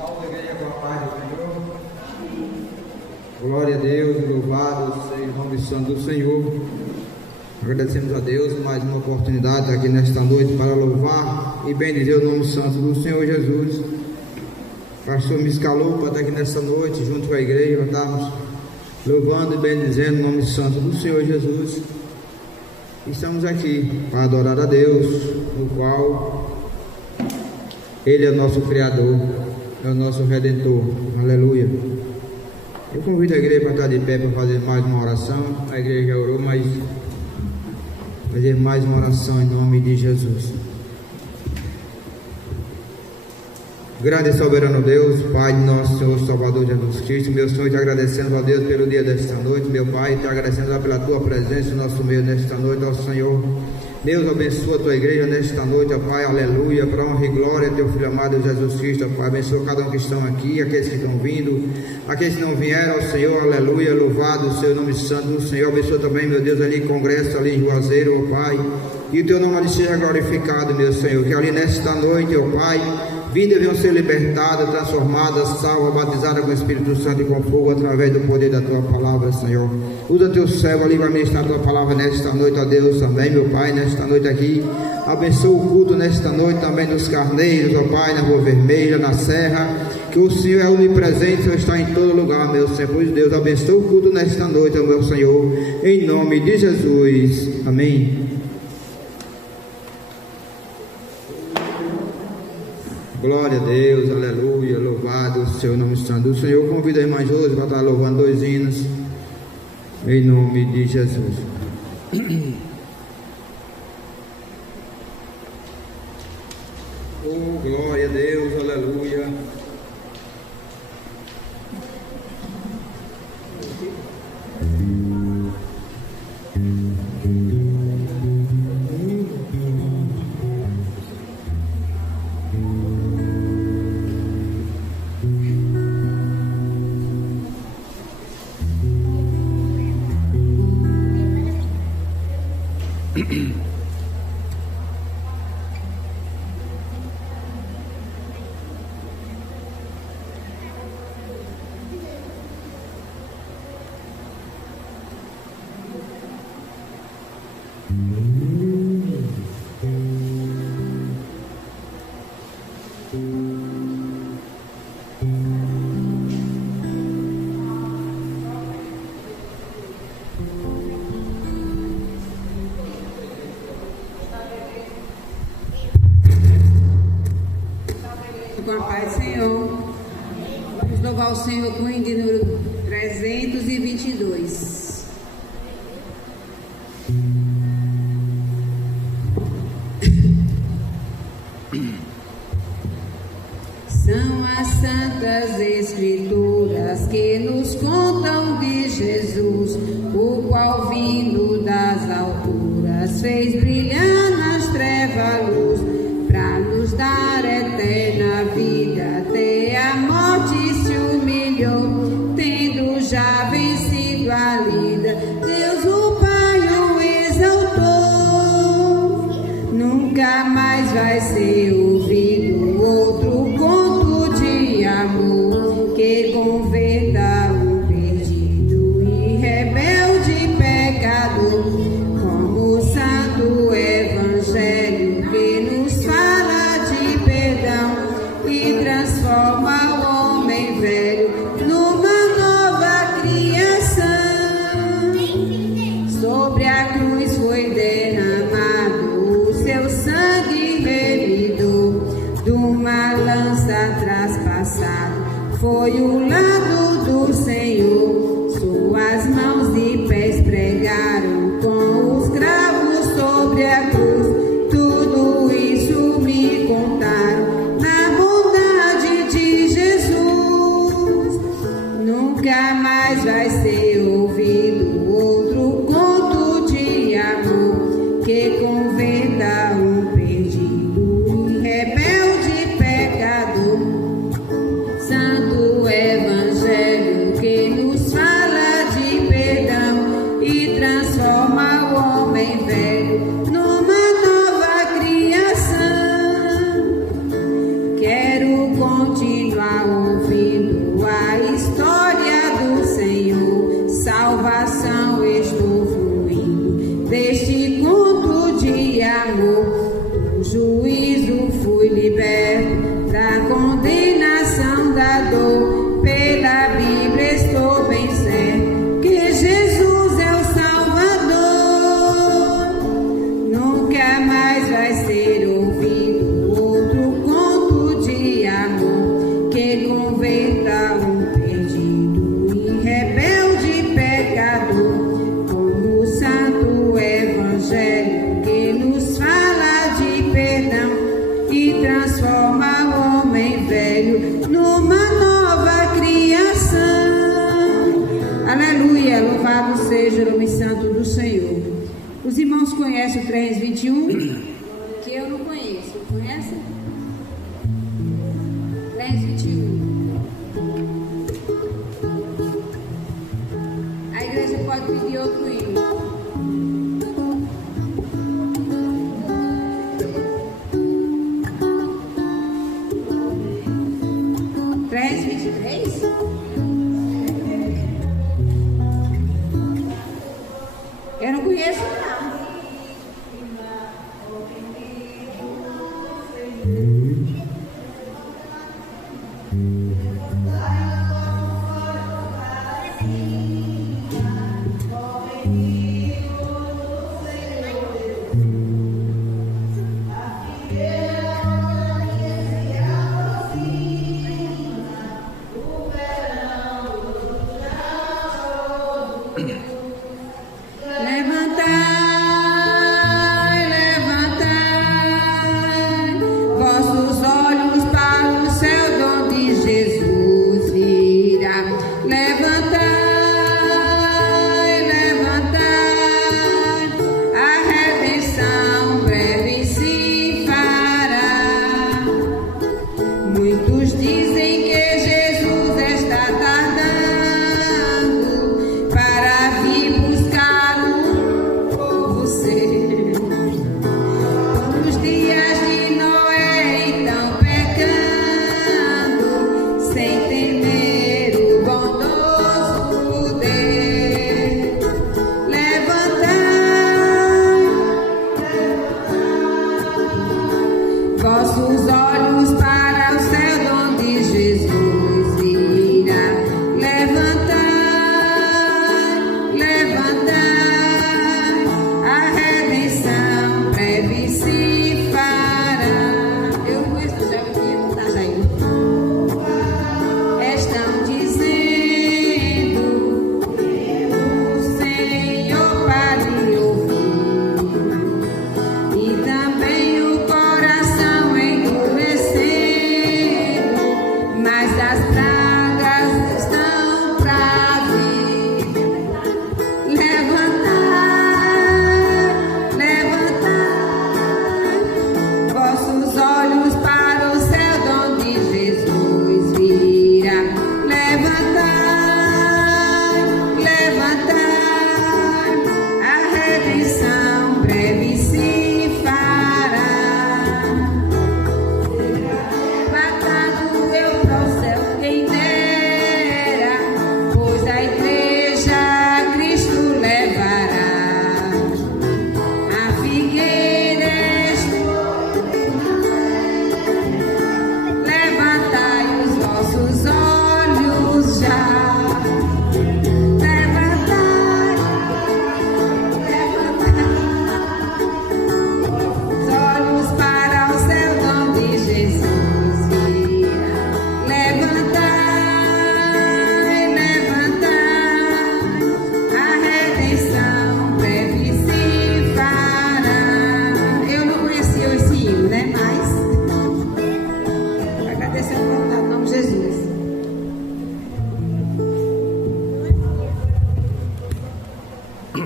Salve a igreja com a paz do Senhor. Glória a Deus, louvado seja o nome santo do Senhor. Agradecemos a Deus mais uma oportunidade aqui nesta noite para louvar e bendizer o nome santo do Senhor Jesus. O pastor me escalou para estar aqui nesta noite, junto com a igreja, para estarmos louvando e bendizendo o nome santo do Senhor Jesus. Estamos aqui para adorar a Deus, no qual Ele é o nosso Criador, é o nosso Redentor. Aleluia. Eu convido a igreja para estar de pé para fazer mais uma oração. A igreja já orou, mas fazer mais uma oração em nome de Jesus. Grande e soberano Deus, Pai de nosso Senhor Salvador Jesus Cristo, meu Senhor, te agradecendo a Deus pelo dia desta noite, meu Pai, te agradecendo pela tua presença no nosso meio nesta noite, ó Senhor. Deus abençoa a tua igreja nesta noite, ó Pai, aleluia, para honra e glória a teu Filho amado Jesus Cristo, ó Pai. Abençoa cada um que estão aqui, aqueles que estão vindo, aqueles que não vieram, ó Senhor, aleluia, louvado seja o nome santo do Senhor. Abençoa também, meu Deus, ali congresso, ali em Juazeiro, ó Pai, que o teu nome ali seja glorificado, meu Senhor, que ali nesta noite, ó Pai, vidas venham ser libertadas, transformadas, salvas, batizadas com o Espírito Santo e com fogo através do poder da tua palavra, Senhor. Usa teu servo ali para ministrar a tua palavra nesta noite, ó Deus, também, meu Pai, nesta noite aqui. Abençoa o culto nesta noite também nos carneiros, ó Pai, na Rua Vermelha, na Serra. Que o Senhor é onipresente, o Senhor está em todo lugar, meu Senhor. Pois Deus, abençoa o culto nesta noite, ó meu Senhor, em nome de Jesus. Amém. Glória a Deus, aleluia, louvado seja o nome santo do Senhor. Convido a irmã Josi para estar louvando 2 hinos, em nome de Jesus. Oh, glória a Deus, aleluia. Com a paz do Senhor. Vamos louvar o Senhor com o hino de número 322. São as santas escrituras que nos contam de Jesus, o qual vindo das alturas fez brilhar nas trevas a luz, para nos dar eterna vida. Até a morte se humilhou, tendo já vencido a lida. Deus o Pai o exaltou. Nunca mais vai ser ouvido outro conto de amor que converta o perdido e rebelde pecador, como o santo evangelho que nos fala de perdão e transforma o homem velho numa nova criação. Sobre a cruz foi derramado o seu sangue remidor, de uma lança traspassado foi o lado do Senhor. Suas mãos e pés pregaram com os cravos sobre a cruz. Tudo isso me contaram na bondade de Jesus. Nunca mais vai ser ouvido outro conto de amor que converta um perdido e rebelde pecador. Santo evangelho que continuar ouvindo a história do Senhor. Salvação estou fluindo deste conto de amor. Do juízo fui liberto da condenação da dor. Pela Bíblia estou bem certo que Jesus é o Salvador. Nunca mais vai ser ouvido outro conto de amor que converta um perdido e rebelde pecador, como o Santo Evangelho que nos fala de perdão e transforma o homem velho numa nova criação. Aleluia, louvado seja o nome santo do Senhor. Os irmãos conhecem o 3:21? Que eu não conheço. Conhece? 3:21. A igreja pode pedir outro hino. Eu não conheço, não.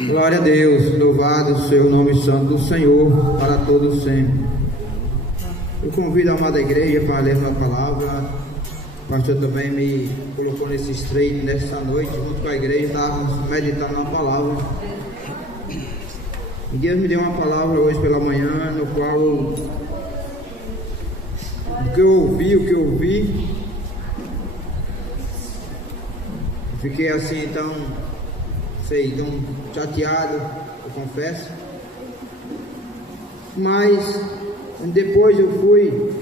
Glória a Deus, louvado seja o nome santo do Senhor, para todos sempre. Eu convido a amada igreja para ler uma palavra. O pastor também me colocou nesse estreito nesta noite, junto com a igreja, estávamos meditando na palavra. E Deus me deu uma palavra hoje pela manhã, no qual o que eu ouvi, Fiquei assim tão chateado, eu confesso. Mas depois eu fui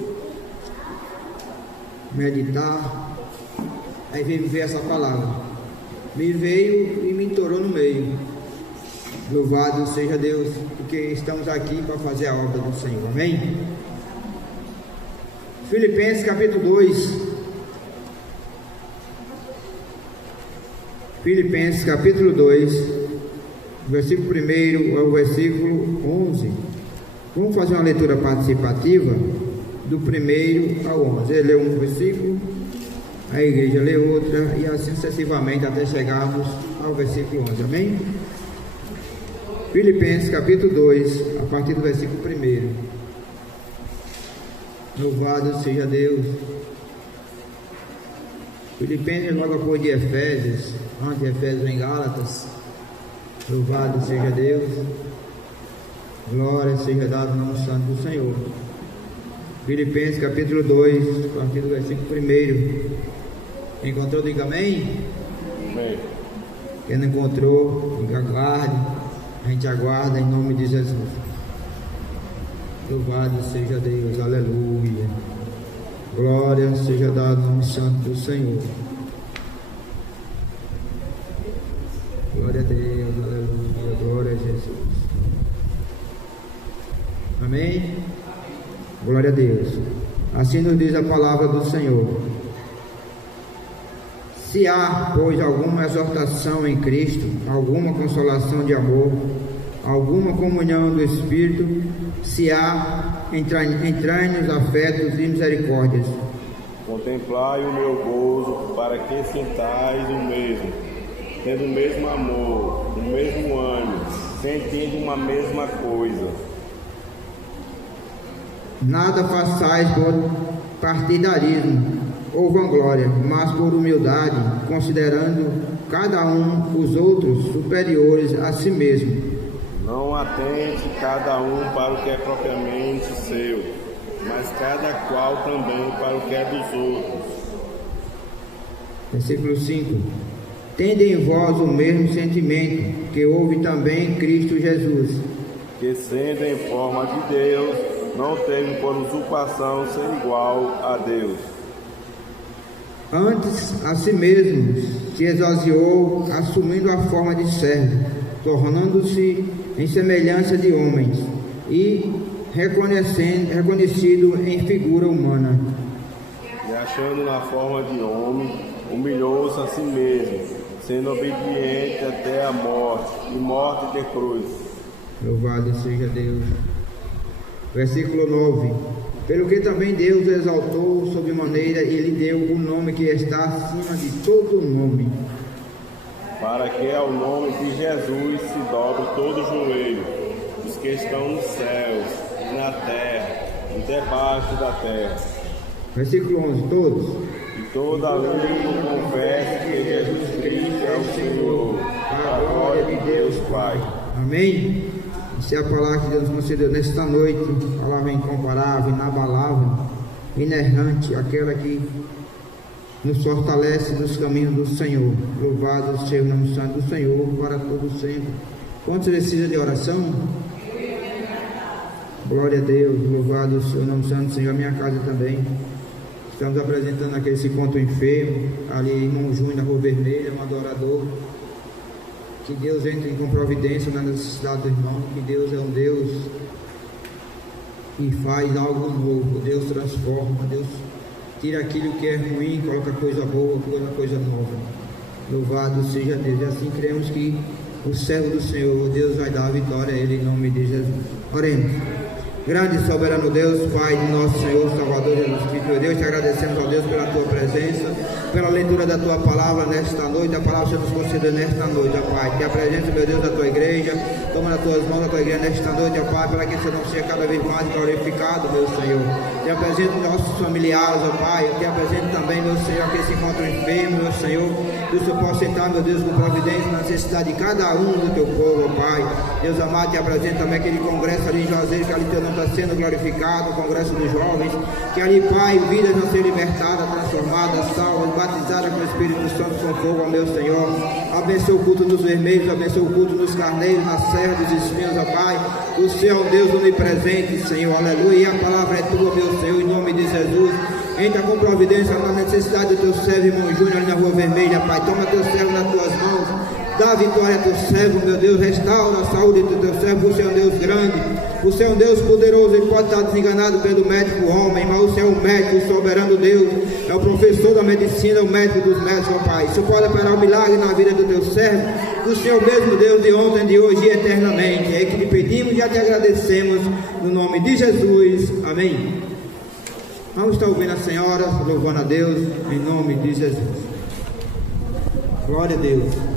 meditar, aí veio me ver essa palavra. Me veio e me entorou no meio. Louvado seja Deus, porque estamos aqui para fazer a obra do Senhor. Amém? Filipenses capítulo 2. Filipenses capítulo 2, versículo 1 ao versículo 11. Vamos fazer uma leitura participativa do 1 ao 11. Ele lê um versículo, a igreja lê outra, e assim sucessivamente até chegarmos ao versículo 11. Amém? Filipenses capítulo 2, a partir do versículo 1. Louvado seja Deus. Filipenses logo depois de Efésios, antes de Efésios em Gálatas. Louvado seja Deus. Glória seja dada ao nome santo do Senhor. Filipenses capítulo 2, a partir do versículo 1. Encontrou? Diga amém. Amém. Quem não encontrou, diga aguarde. A gente aguarda em nome de Jesus. Louvado seja Deus. Aleluia. Glória seja dada ao nome santo do Senhor. Glória a Deus, aleluia, glória a Jesus. Amém? Glória a Deus. Assim nos diz a palavra do Senhor. Se há, pois, alguma exortação em Cristo, alguma consolação de amor, alguma comunhão do Espírito, se há, entrai nos afetos e misericórdias. Contemplai o meu gozo, para que sintais o mesmo, tendo o mesmo amor, o mesmo ânimo, sentindo uma mesma coisa. Nada façais por partidarismo ou vanglória, mas por humildade, considerando cada um os outros superiores a si mesmo. Não atente cada um para o que é propriamente seu, mas cada qual também para o que é dos outros. Versículo 5. Tende em vós o mesmo sentimento que houve também em Cristo Jesus, Que sendo em forma de Deus, não teve por usurpação ser igual a Deus. antes a si mesmo se esvaziou, assumindo a forma de servo, tornando-se em semelhança de homens e reconhecido em figura humana. E achando na forma de homem, humilhou-se a si mesmo, sendo obediente até a morte, e morte de cruz. Louvado seja Deus. Versículo 9. Pelo que também Deus o exaltou sobremaneira e lhe deu o nome que está acima de todo nome, Para que ao nome de Jesus se dobre todo o joelho, os que estão nos céus, e na terra, e debaixo da terra. Versículo 11. Todos. E toda a língua confesse que Jesus Cristo é o Senhor, para a glória de Deus Pai. Amém? Essa é a palavra que Deus nos concedeu nesta noite, palavra incomparável, inabalável, inerrante, aquela que nos fortalece nos caminhos do Senhor. Louvado seja o nome santo do Senhor para todo sempre. Quantos precisam de oração? Glória a Deus, louvado seja o nome santo do Senhor. A minha casa também. Estamos apresentando aquele se encontro enfermo, ali irmão Júnior na Rua Vermelha, um adorador. Que Deus entre com providência na necessidade do irmão, que Deus é um Deus que faz algo novo, Deus transforma, Deus tira aquilo que é ruim, coloca coisa boa, coisa nova. Louvado seja Deus. E assim cremos que o servo do Senhor, Deus vai dar a vitória a ele em nome de Jesus. Oremos. Grande e soberano Deus, Pai de nosso Senhor, Salvador Jesus Cristo, meu Deus, te agradecemos, ó Deus, pela tua presença, pela leitura da tua palavra nesta noite, a palavra que você nos concedeu nesta noite, ó Pai. Te apresento, meu Deus, da tua igreja, toma nas tuas mãos a tua igreja nesta noite, ó Pai, para que você não seja cada vez mais glorificado, meu Senhor. Te apresento nossos familiares, ó Pai, eu te apresento também, meu Senhor, que se encontra enfermo, meu Senhor, que o Senhor possa sentar, meu Deus, com providência na necessidade de cada um do teu povo, ó Pai. Deus amado, te apresento também aquele congresso ali em Juazeiro, que ali teu nome está sendo glorificado, o congresso dos jovens, que ali, Pai, vidas vão ser libertadas, transformadas. transformadas, salvas, batizadas com o Espírito Santo com fogo, ó meu Senhor. Abençoa o culto nos vermelhos, abençoa o culto nos carneiros, na serra dos espinhos, ó Pai. O Senhor é um Deus onipresente, Senhor, aleluia. E a palavra é tua, meu Senhor, em nome de Jesus. Entra com providência na necessidade do teu servo, irmão Júnior, ali na Rua Vermelha, Pai. Toma teu servo nas tuas mãos. Dá vitória a teu servo, meu Deus. Restaura a saúde do teu servo. O Senhor é um Deus grande. O Senhor é um Deus poderoso. Ele pode estar desenganado pelo médico homem, mas o Senhor é o médico, o soberano Deus. É o professor da medicina, o médico dos médicos, ó Pai. O Senhor pode operar um milagre na vida do teu servo. O Senhor mesmo Deus de ontem, de hoje e eternamente. É que te pedimos e já te agradecemos. No nome de Jesus. Amém. Vamos estar ouvindo a senhora, louvando a Deus, em nome de Jesus. Glória a Deus.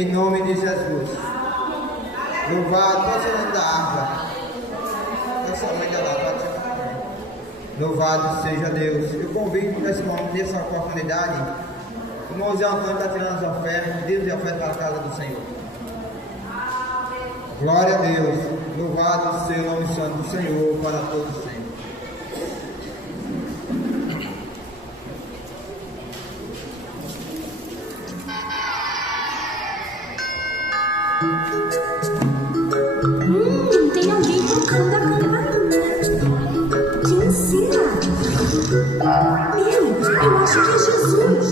Em nome de Jesus. Louvado, pode ser o nome da harpa. Essa mãe dela, pode ser. Louvado seja Deus. Eu convido nesse momento, nessa oportunidade, o irmão Zé Antônio está tirando as ofertas, pedindo de oferta para a casa do Senhor. Glória a Deus. Louvado seja o nome santo do Senhor para todos sempre. Tem alguém tocando a campainha. Te ensina. Eu acho que é Jesus.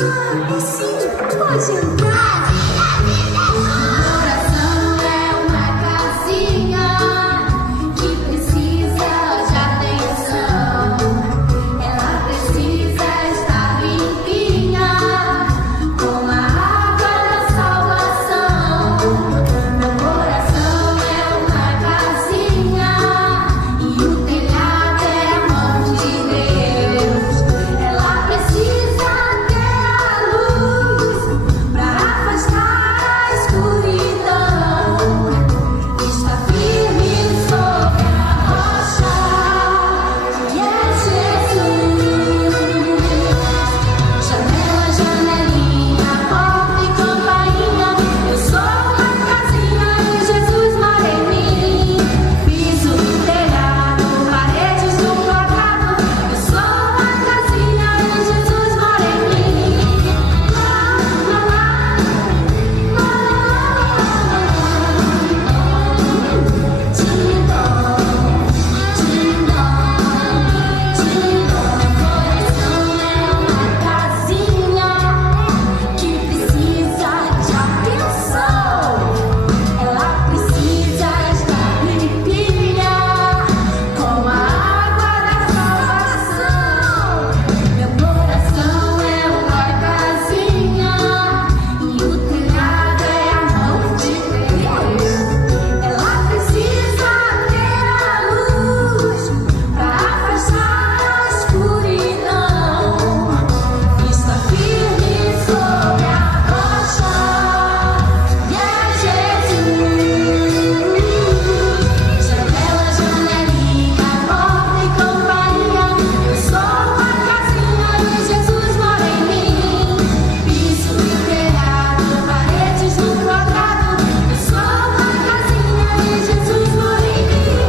É sim, pode entrar. Coração é uma casinha que precisa de atenção. Ela precisa estar limpinha com a água da salvação. Meu coração é uma casinha e o telhado é a mão de Deus. Ela precisa ter a luz pra afastar a escuridão. Está firme sobre a rocha que é Jesus. Janela, janelinha, porta e campainha. Eu sou uma casinha e Jesus mora em mim. Piso, telhado, paredes do quadrado. Eu sou uma casinha e Jesus mora em mim. Que precisa de atenção. Ela precisa estar limpinha com a água da salvação. Meu coração é uma casinha e o telhado é a mão de Deus. Ela precisa ter a luz pra afastar a escuridão. Está firme sobre a rocha que é Jesus. Janela, janelinha, porta e campainha. Eu sou uma casinha e Jesus mora em mim. Piso e telhado, paredes no quadrado. Eu sou uma casinha e Jesus mora em mim.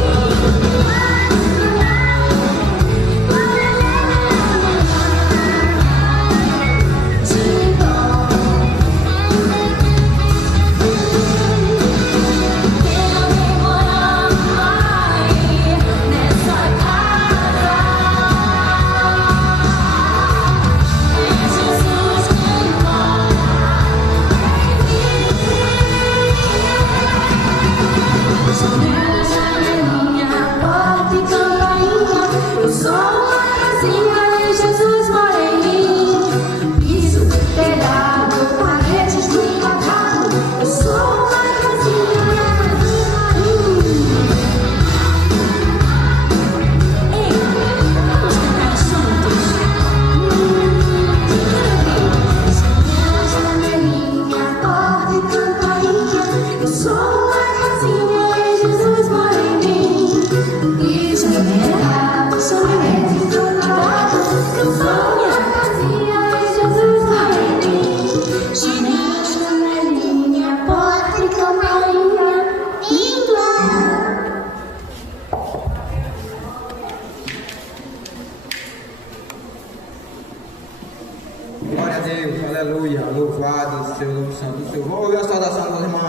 Eu sou uma casinha e Jesus mora em mim. Piso, telhado, paredes do quadrado. Eu sou uma casinha. Ei, vamos cantar juntos? Janelinha, porta e campainha. Eu sou uma casinha e Jesus mora em mim. Piso, telhado, paredes do quadrado. Eu sou uma casinha e Jesus mora em mim. Janela, janelinha, porta e campainha. Glória a Deus, aleluia. Louvado seja o nome santo do Senhor. Vamos ouvir a saudação da irmã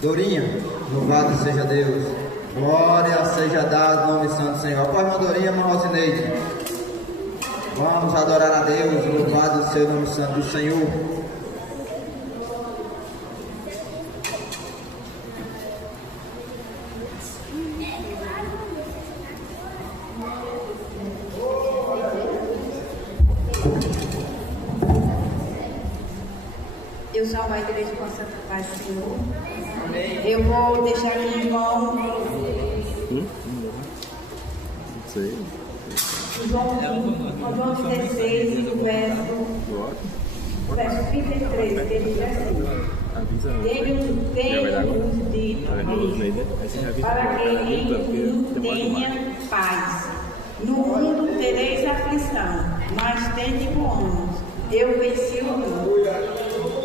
Dorinha. Louvado seja Deus. Glória seja dada ao nome santo do Senhor. Após a irmã Dorinha, irmã Rosineide. Vamos adorar a Deus. Louvado seja o nome santo do Senhor. Eu salvo a igreja com a santa paz do Senhor. Eu vou deixar aqui de mão João 16, o verso verso 33, que diz assim: Tenho-vos dito para que em tudo tenha paz. No mundo tereis aflição, mas tende bom ânimo. Eu venci o mundo.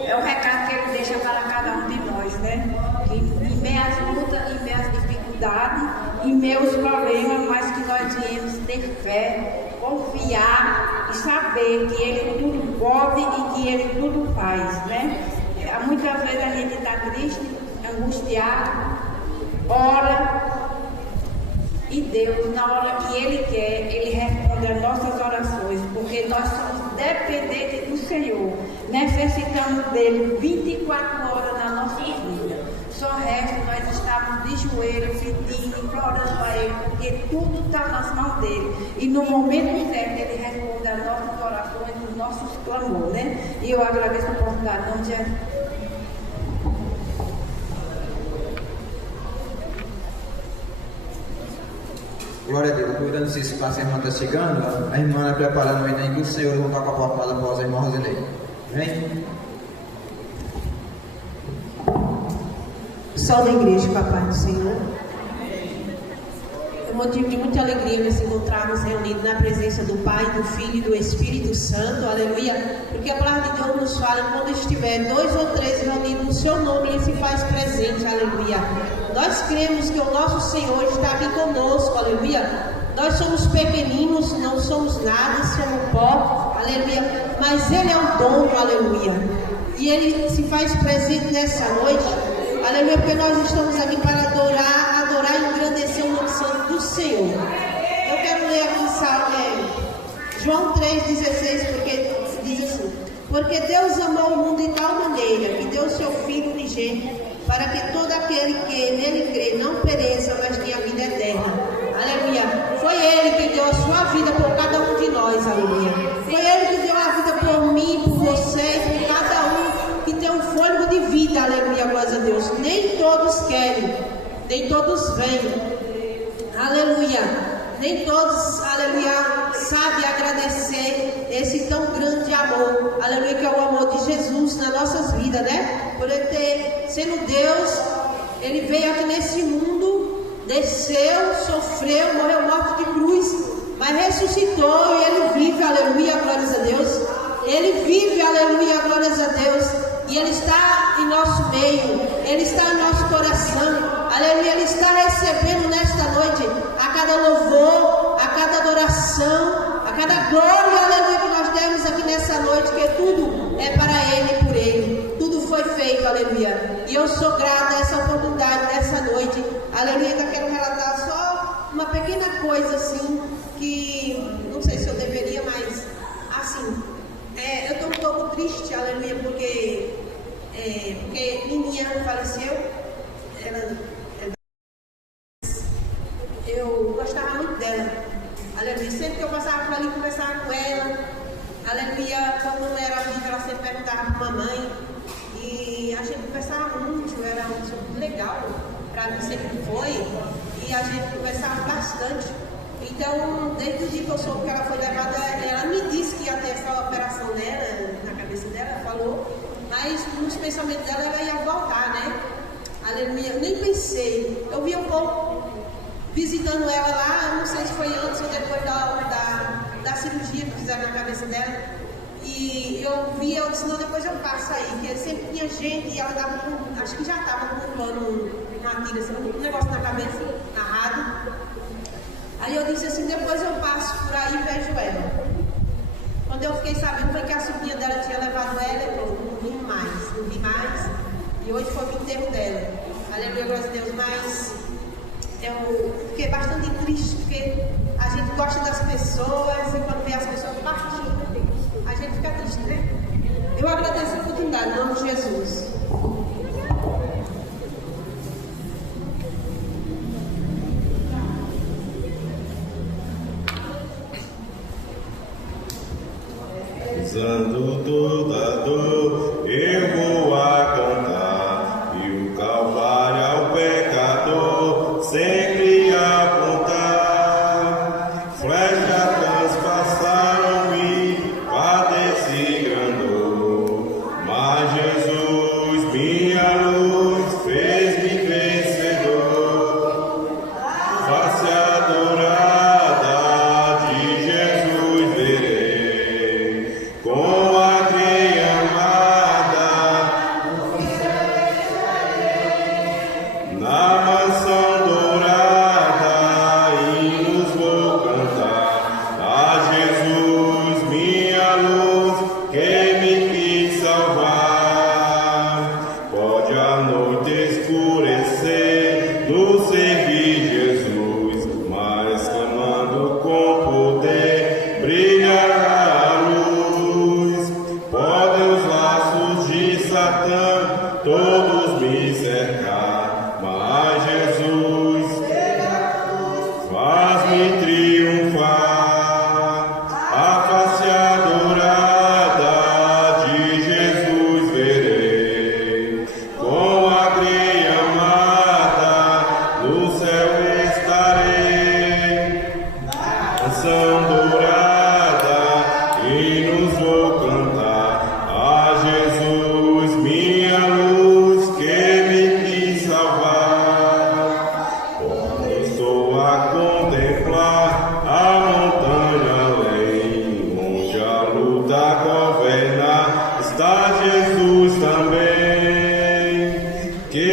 É o recado que ele deixa para cada um de nós, né? Que em meias lutas, em meias dificuldades, em meus problemas, mas que nós viemos ter fé, confiar e saber que Ele tudo pode e que Ele tudo faz, né? Muitas vezes a gente está triste, angustiado, ora, e Deus, na hora que Ele quer, Ele responde às nossas orações, porque nós somos dependentes do Senhor, necessitamos dEle 24 horas na nossa vida. Só resta nós estamos de joelhos, pedindo, implorando a Ele, porque tudo está nas mãos dEle. E no momento certo, Ele responde às nossas orações, os nossos clamores, né? E eu agradeço a oportunidade, não de... Glória a Deus, aproveitando esse espaço, a irmã está chegando, a irmã está preparando o Enem do Senhor, vão tocar a porta para a irmã Rosilei. Vem. Salve a igreja com a paz do Senhor. É motivo de muita alegria nos encontrarmos reunidos na presença do Pai, do Filho e do Espírito Santo, aleluia, porque a palavra de Deus nos fala: quando estiver 2 ou 3 reunidos no seu nome, Ele se faz presente, aleluia. Nós cremos que o nosso Senhor está aqui conosco, aleluia. Nós somos pequeninos, não somos nada, somos pó, aleluia, mas Ele é o dono, aleluia, e Ele se faz presente nessa noite, aleluia, porque nós estamos aqui para adorar e engrandecer o nome santo do Senhor. Eu quero ler aqui João 3,16, porque diz assim: porque Deus amou o mundo de tal maneira que deu o seu Filho unigênito, para que todo aquele que nele crê não pereça, mas tenha vida eterna. Aleluia. Foi Ele que deu a sua vida por cada um de nós, aleluia. Foi Ele que deu a vida por mim, por vocês, por cada um que tem um fôlego de vida, aleluia, glória a Deus. Nem todos querem, nem todos vêm, aleluia. Nem todos, aleluia, sabem agradecer esse tão grande amor, aleluia, que é o amor de Jesus nas nossas vidas, né? Por Ele ter, sendo Deus, Ele veio aqui nesse mundo, desceu, sofreu, morreu morte de cruz, mas ressuscitou e Ele vive, aleluia, glórias a Deus. Ele vive, aleluia, glórias a Deus. E Ele está em nosso meio, Ele está em nosso coração, aleluia. Ele está recebendo nesta noite a cada louvor, a cada adoração, a cada glória, aleluia, que nós temos aqui nessa noite, que tudo é para Ele e por Ele, tudo foi feito, aleluia. E eu sou grata a essa oportunidade nessa noite, aleluia. Eu quero relatar só uma pequena coisa assim, que não sei se eu deveria, mas assim, eu estou um pouco triste, aleluia, porque Nininha faleceu. Eu gostava muito dela, aleluia. Sempre que eu passava por ali, conversava com ela, aleluia. Quando ela era viva, ela sempre perguntava para mamãe, e a gente conversava muito. Era muito legal, para mim sempre foi, e a gente conversava bastante. Então, desde o dia que eu soube que ela foi levada, ela me disse que ia ter essa operação dela, na cabeça dela, ela falou, mas nos pensamentos dela ela ia voltar, né? Aleluia. Eu nem pensei, eu vi um pouco visitando ela lá, não sei se foi antes ou depois da cirurgia que fizeram na cabeça dela, e eu vi, eu disse, não, depois eu passo aí, porque sempre tinha gente e ela estava com, acho que já estava com um plano, uma tira, um negócio na cabeça, na rádio. Aí eu disse assim, depois eu passo por aí e vejo ela. Quando eu fiquei sabendo foi que a sobrinha dela tinha levado ela, eu não vi mais, e hoje foi o enterro dela. Aleluia, glória a Deus, mas eu fiquei bastante triste, porque a gente gosta das pessoas, e quando vê as pessoas partindo, a gente fica triste, né? Eu agradeço a oportunidade, em nome de Jesus. Usando toda dor, eu vou a cantar, e o Calvário ao pecador sempre apontar. Flechas transpassaram-me, padeci grande dor, todos me cercar, mas Jesus faz-me triunfar. A face adorada de Jesus verei, com alegria amada no céu estarei. Canção dourada, hinos vou cantar a Jesus, minha luz que me quis salvar. Quando estou a contemplar a montanha além, onde a luta governa, está Jesus também, que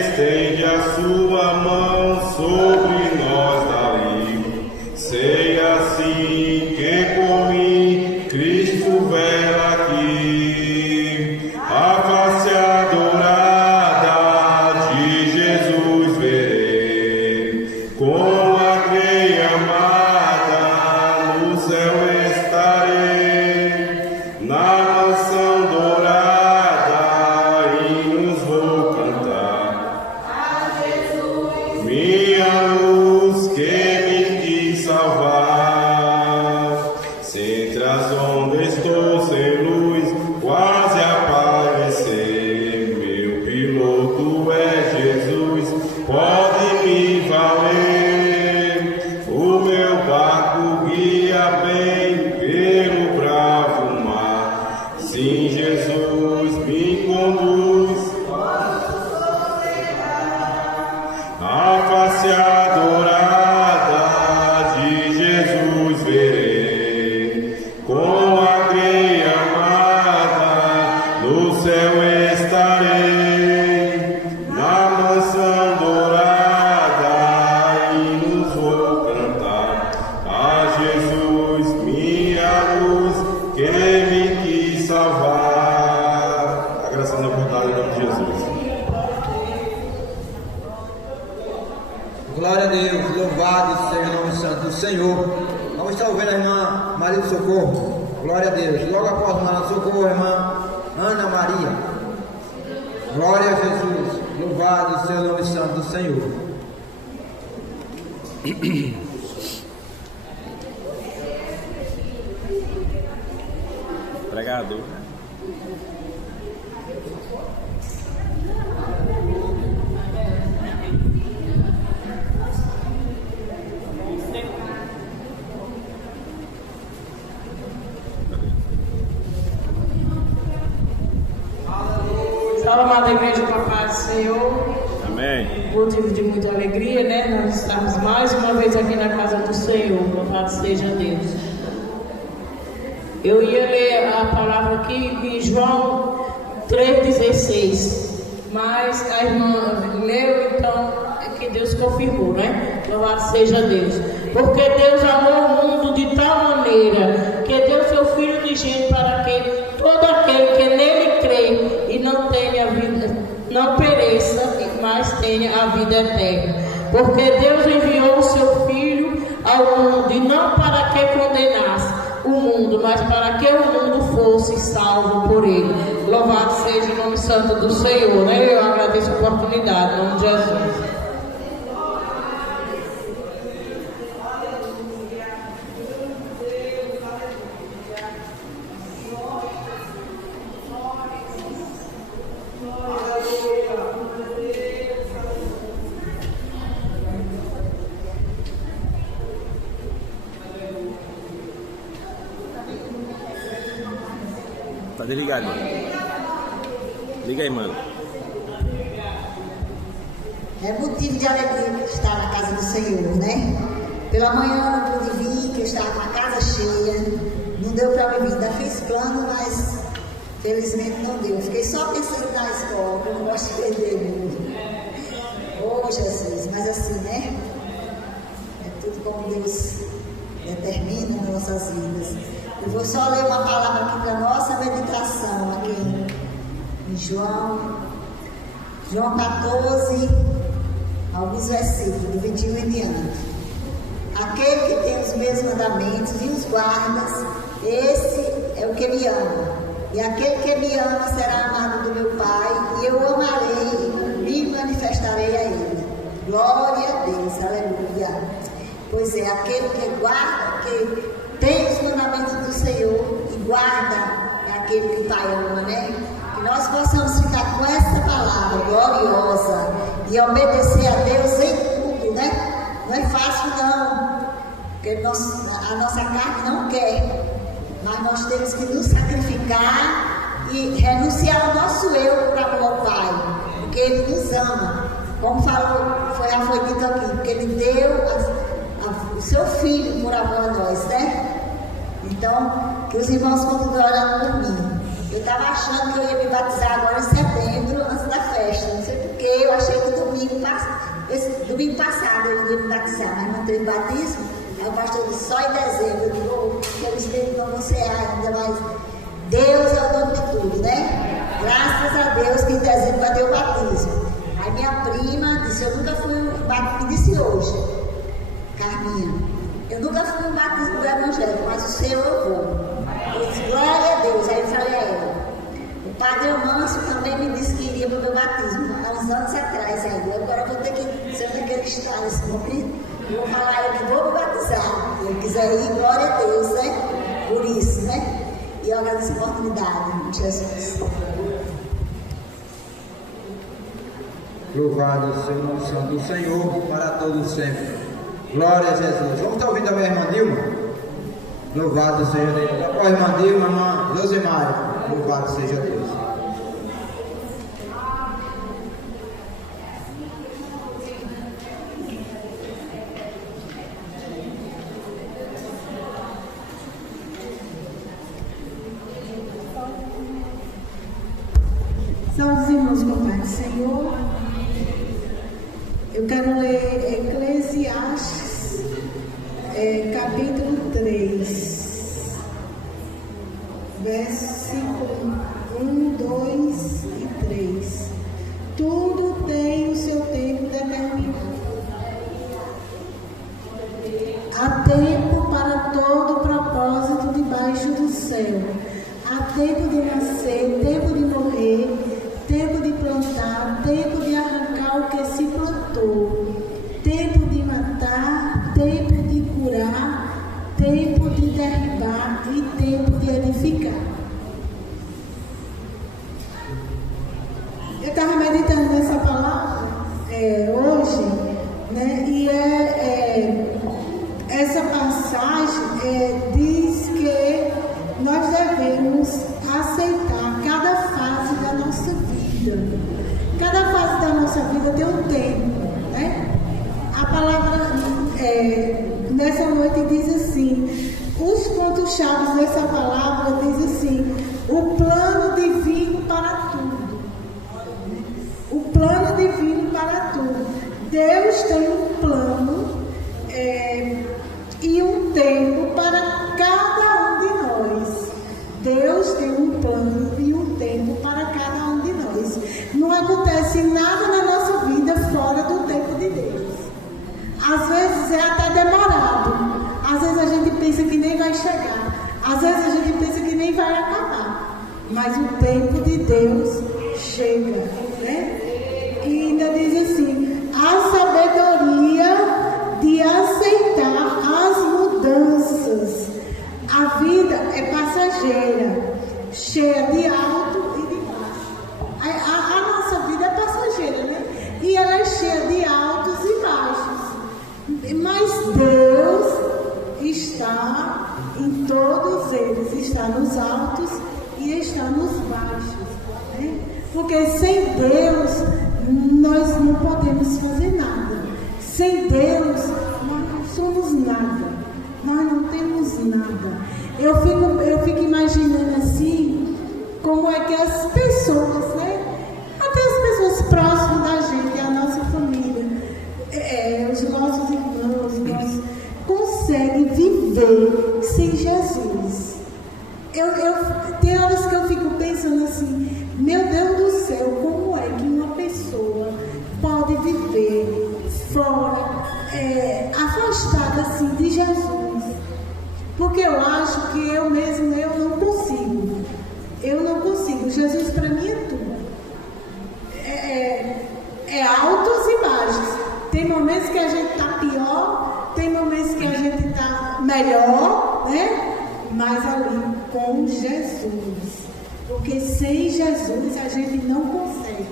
estende a sua mão sobre nós dali. Sei assim que por mim Cristo vela aqui. A face adorada de Jesus verei, com alegria amada no céu estarei. Na mansão dourada hinos vou cantar minha luz que me quis salvar. Se entre as ondas estou sem luz, quase a aparecer, meu piloto é Jesus, pode me valer. O meu barco guia bem pelo bravo mar, sim, Jesus me conduz. A face adorada de Jesus verei, com alegria amada no céu estarei. Na mansão dourada hinos vou cantar a Jesus, minha luz que me quis salvar. A graça da bondade em nome de Jesus. Glória a Deus, louvado seja o nome santo do Senhor. Vamos estar ouvindo a irmã Maria do Socorro. Glória a Deus. Logo após a Maria do Socorro, a irmã Ana Maria. Glória a Jesus, louvado seja o nome santo do Senhor. Pregador. Salve, amada igreja, com a paz do Senhor. Amém. Motivo de muita alegria, né? Nós estamos mais uma vez aqui na casa do Senhor. Louvado seja Deus. Eu ia ler a palavra aqui em João 3,16. Mas a irmã leu, então é que Deus confirmou, né? Louvado seja Deus. Porque Deus amou o mundo de tal maneira que deu seu Filho unigênito para que todo aquele que nele crê e não tenha vida, não pereça, mas tenha a vida eterna. Porque Deus enviou o seu Filho ao mundo, e não para que condenasse o mundo, mas para que o mundo fosse salvo por ele. Louvado seja o nome santo do Senhor, né? Eu agradeço a oportunidade, em nome de Jesus. Tá desligado. Liga aí, mano. É motivo de alegria estar na casa do Senhor, né? Pela manhã não pude vir, que eu estava com a casa cheia. Não deu para me vir. Ainda fiz plano, mas felizmente não deu. Fiquei só pensando na escola, que eu não gosto de perder muito. Oh, Jesus, mas assim, né? É tudo como Deus determina nas nossas vidas. Eu vou só ler uma palavra aqui para a nossa meditação, aqui em João 14, alguns versículos, do 21 em diante. Aquele que tem os meus mandamentos e os guardas, esse é o que me ama. E aquele que me ama será amado do meu Pai, e eu o amarei e me manifestarei a Ele. Glória a Deus, aleluia. Pois é, aquele que guarda, que tem os mandamentos do Senhor e guarda, é aquele que o Pai ama, né? Que nós possamos ficar com essa palavra gloriosa e obedecer a Deus em tudo, né? Não é fácil não, porque a nossa carne não quer, mas nós temos que nos sacrificar e renunciar ao nosso eu para amor ao Pai, porque Ele nos ama, como já foi dito aqui, porque Ele deu o seu Filho por amor a nós, né? Então, que os irmãos continuem orando por mim. Eu estava achando que eu ia me batizar agora em setembro, antes da festa, não sei porquê, eu achei que domingo passado eu ia me batizar, mas não teve batismo. Aí o pastor disse, só em dezembro. Eu digo, felizmente não você ainda, mas Deus é o dono de tudo, né? Graças a Deus que em dezembro vai ter o batismo. Aí minha prima disse, eu nunca fui, me disse hoje, Carminha, eu nunca fui no batismo do Evangelho, mas o seu eu vou. Eu disse, glória a Deus. Aí eu falei a ela, o Padre Amâncio também me disse que iria para o meu batismo, há uns anos atrás ainda. Agora eu vou ter que, se onde é que ele está nesse momento, eu vou falar a ele que vou me batizar. Se ele quiser ir, glória a Deus, né? Por isso, né? E eu agradeço a oportunidade, Jesus. Louvado seja o nome santo do Senhor para todos sempre. Glória a Jesus. Vamos estar ouvindo a minha irmã Dilma? Louvado seja Deus. A irmã Dilma, irmã Josemar. Louvado seja Deus. Salve os irmãos com a paz do Senhor. Eu quero ler Eclesiastes, capítulo 3, versículo 1, 2 e 3. Tudo tem o seu tempo determinado. Há tempo para todo propósito debaixo do céu. Há tempo de nascer, tempo de morrer, tempo de plantar, tempo de arrancar o que se plantou, tempo de matar, tempo de curar, tempo de derribar e tempo de edificar. Eu estava meditando nessa palavra hoje, né? E essa passagem diz que nós devemos aceitar cada fase da nossa vida. Cada fase da nossa vida tem um tempo, né? A palavra nessa noite diz assim, os pontos-chave dessa palavra diz assim, o plano divino para tudo. O plano divino para tudo. Deus tem um plano e um tempo para cada um de nós. Deus tem um plano e um tempo para cada um de nós. Não acontece nada na nossa vida fora do tempo de Deus. Às vezes é até demorado. Às vezes a gente pensa que nem vai chegar. Às vezes a gente pensa que nem vai acabar. Mas o tempo de Deus chega, né? E ainda diz assim, a sabedoria de aceitar as mudanças. A vida é passageira, cheia de alto e de baixo. A nossa vida é passageira, né? E ela é cheia de altos e baixos. Mas Deus está em todos eles. Está nos altos e está nos baixos, né? Porque sem Deus nós não podemos fazer nada. Sem Deus nós não somos nada. Nós não temos nada. Eu fico imaginando assim, como é que as pessoas, né? Até as pessoas próximas da gente, a nossa família, os nossos irmãos, conseguem viver sem Jesus. Tem horas que eu fico pensando assim, meu Deus do céu, como é que uma pessoa pode viver fora, afastada assim de Jesus? Porque eu acho que eu não consigo. Eu não consigo. Jesus para mim é tudo. momentos que a gente está pior, tem momentos que a gente está melhor, né? Mas ali com Jesus. Porque sem Jesus a gente não consegue.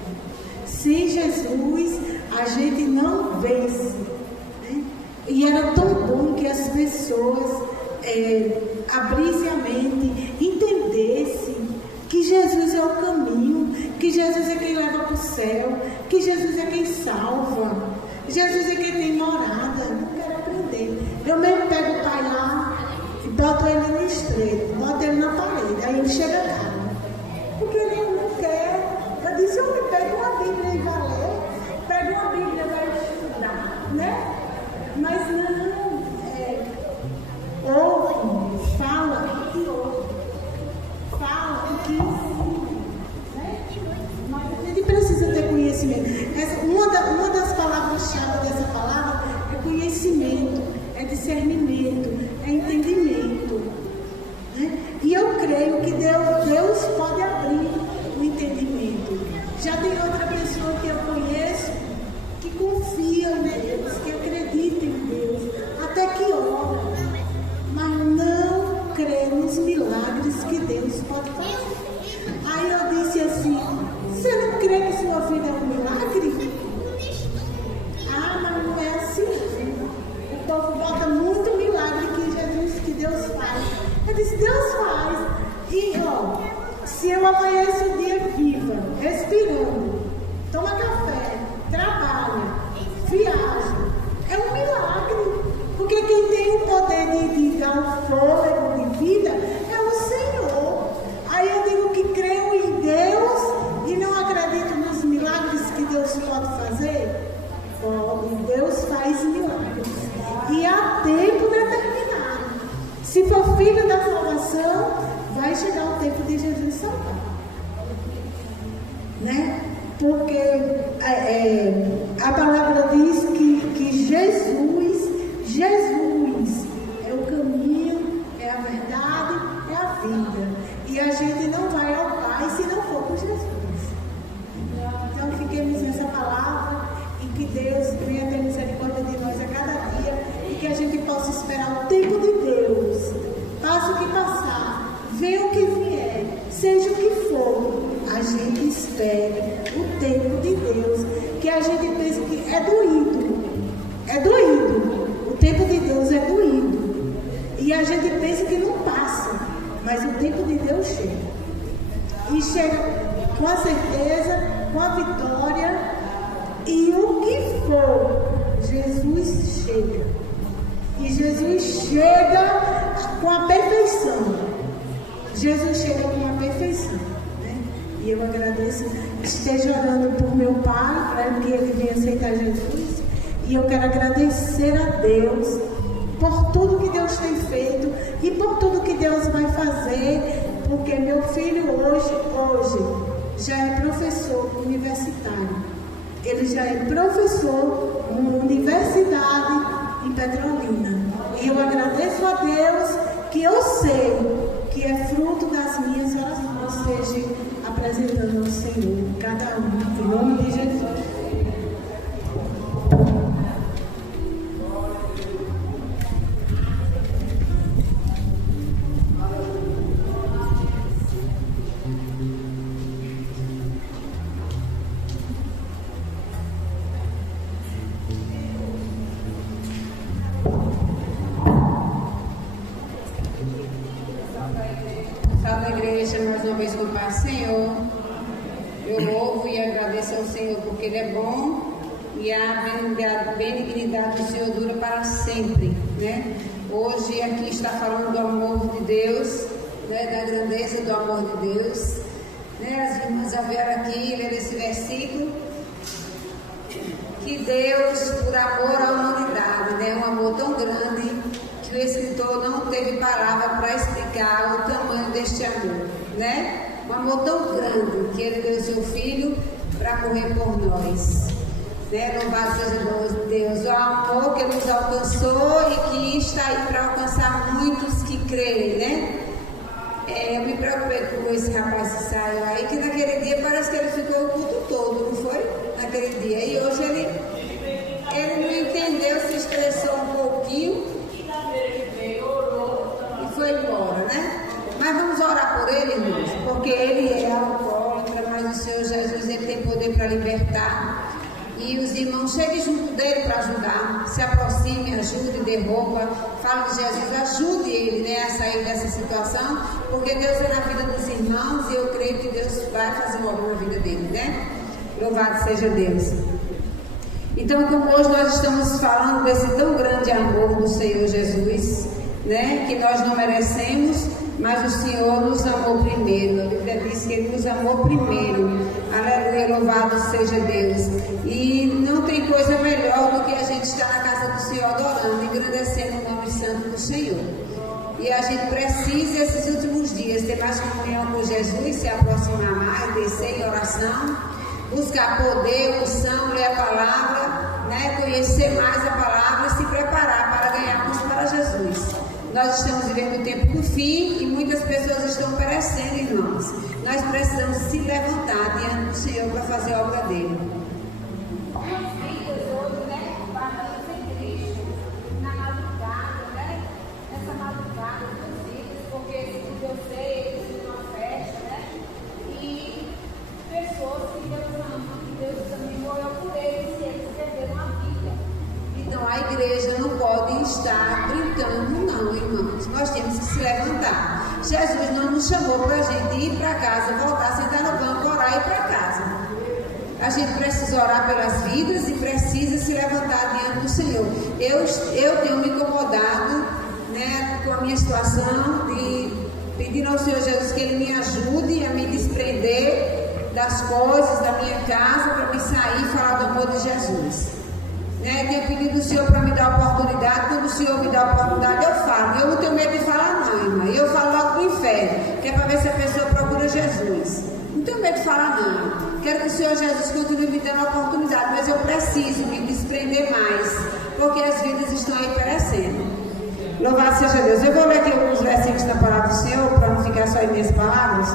Sem Jesus a gente não vence. Né? E era tão bom que as pessoas abrissem a mente, entendessem que Jesus é o caminho, que Jesus é quem leva para o céu, que Jesus é quem salva, Jesus é quem tem morada. Não quero aprender. Eu mesmo pego o pai lá e boto ele no estreito, boto ele na parede, aí ele chega cá. Porque ele não quer. Eu disse, eu me pego uma Bíblia e vai ler, pego uma Bíblia e vai estudar, né? Mas não, ouve, fala e ouve, fala o que ensina, né? Mas a gente precisa ter conhecimento. Uma das palavras-chave dessa palavra é conhecimento, é discernimento, é entendimento, né? E eu creio que Deus pode abrir o entendimento. Já tem outra pessoa que eu conheço que confia em Deus, que acredita em Deus, até que ora, mas não crê nos milagres que Deus pode fazer. Aí eu disse assim, você não crê que sua vida é um milagre? Ah, mas não é assim. O povo bota muito milagre que Deus faz. Eu disse, Deus faz. E ó, se eu amanheço o dia viva, respirando, toma café, trabalha, viaja, é um milagre. Porque quem tem o poder de dar um fôlego de vida é o Senhor. Aí eu digo que creio em Deus e não acredito nos milagres que Deus pode fazer. Pode, Deus faz milagres. E há tempo determinado. Se for filho da salvação, vai chegar o tempo de Jesus salvar. Né? Porque a palavra diz que Jesus é o caminho, é a verdade, é a vida. E a gente não vai ao Pai se não for por Jesus. Então fiquemos nessa palavra e que Deus venha ter misericórdia de nós a cada dia e que a gente possa esperar o tempo de Deus. Passe o que passar, venha o que vier, seja o que for, a gente espere o tempo de Deus, que a gente pensa que é doído. É doído. O tempo de Deus é doído. E a gente pensa que não passa, mas o tempo de Deus chega. E chega com a certeza, com a vitória, e o que for, Jesus chega. E Jesus chega com a perfeição. Jesus chega com a perfeição. Né? E eu agradeço, esteja orando por meu pai, para que ele venha aceitar Jesus. E eu quero agradecer a Deus por tudo que Deus tem feito e por tudo que Deus vai fazer, porque meu filho hoje já é professor universitário. Ele já é professor numa universidade em Petrolina. E eu agradeço a Deus que eu sei que é fruto das minhas orações, seja apresentando ao Senhor cada um, em nome de Jesus. Salve a igreja, mais uma vez com paz, Senhor. Eu louvo e agradeço ao Senhor porque Ele é bom e a benignidade do Senhor dura para sempre, né? Hoje aqui está falando do amor de Deus, né? Da grandeza do amor de Deus, né? As irmãs já vieram aqui ler esse versículo, que Deus, por amor à humanidade, né? Um amor tão grande que o escritor não teve palavra para explicar o tamanho deste amor, né? Um amor tão grande que Ele deu seu Filho para morrer por nós, né? Louvado seja Deus, o amor que nos alcançou e que está aí para alcançar muitos que creem, né? Eu me preocupei com esse rapaz que saiu aí, que naquele dia parece que ele ficou o culto todo, não foi? Naquele dia, e hoje ele não entendeu. porque ele é alcoólatra, mas o Senhor Jesus ele tem poder para libertar. E os irmãos cheguem junto dele para ajudar, se aproxime, ajude, dê roupa, fale de Jesus, ajude ele, né, a sair dessa situação, porque Deus é na vida dos irmãos e eu creio que Deus vai fazer uma obra na vida dele, né? Louvado seja Deus. Então, como hoje nós estamos falando desse tão grande amor do Senhor Jesus, né, que nós não merecemos, mas o Senhor nos amou primeiro. A Bíblia diz que Ele nos amou primeiro. Aleluia, louvado seja Deus. E não tem coisa melhor do que a gente estar na casa do Senhor adorando, engrandecendo o nome santo do Senhor. E a gente precisa, esses últimos dias, ter mais comunhão com Jesus, se aproximar mais, descer em oração, buscar poder, unção, ler a palavra, né, conhecer mais a palavra e se preparar para ganharmos para Jesus. Nós estamos vivendo o tempo do fim e muitas pessoas estão perecendo, irmãos. Nós precisamos se levantar diante do Senhor para fazer a obra dele. Então a igreja não pode estar brincando, não, irmãos. Nós temos que se levantar. Jesus não nos chamou para a gente ir para casa, voltar, sentar no banco, orar e ir para casa. A gente precisa orar pelas vidas e precisa se levantar diante do Senhor. Eu tenho me incomodado, né, com a minha situação de pedir ao Senhor Jesus que Ele me ajude a me desprender das coisas da minha casa para me sair e falar do amor de Jesus. Tenho pedido ao Senhor para me dar a oportunidade. Quando o Senhor me dá a oportunidade, eu falo. Eu não tenho medo de falar, não, irmã. Eu falo logo do inferno, que é para ver se a pessoa procura Jesus. Não tenho medo de falar, não. Quero que o Senhor Jesus continue me dando a oportunidade, mas eu preciso me desprender mais, porque as vidas estão aí perecendo. Louvado seja Deus. Eu vou ler aqui alguns versículos da palavra do Senhor, para não ficar só em minhas palavras.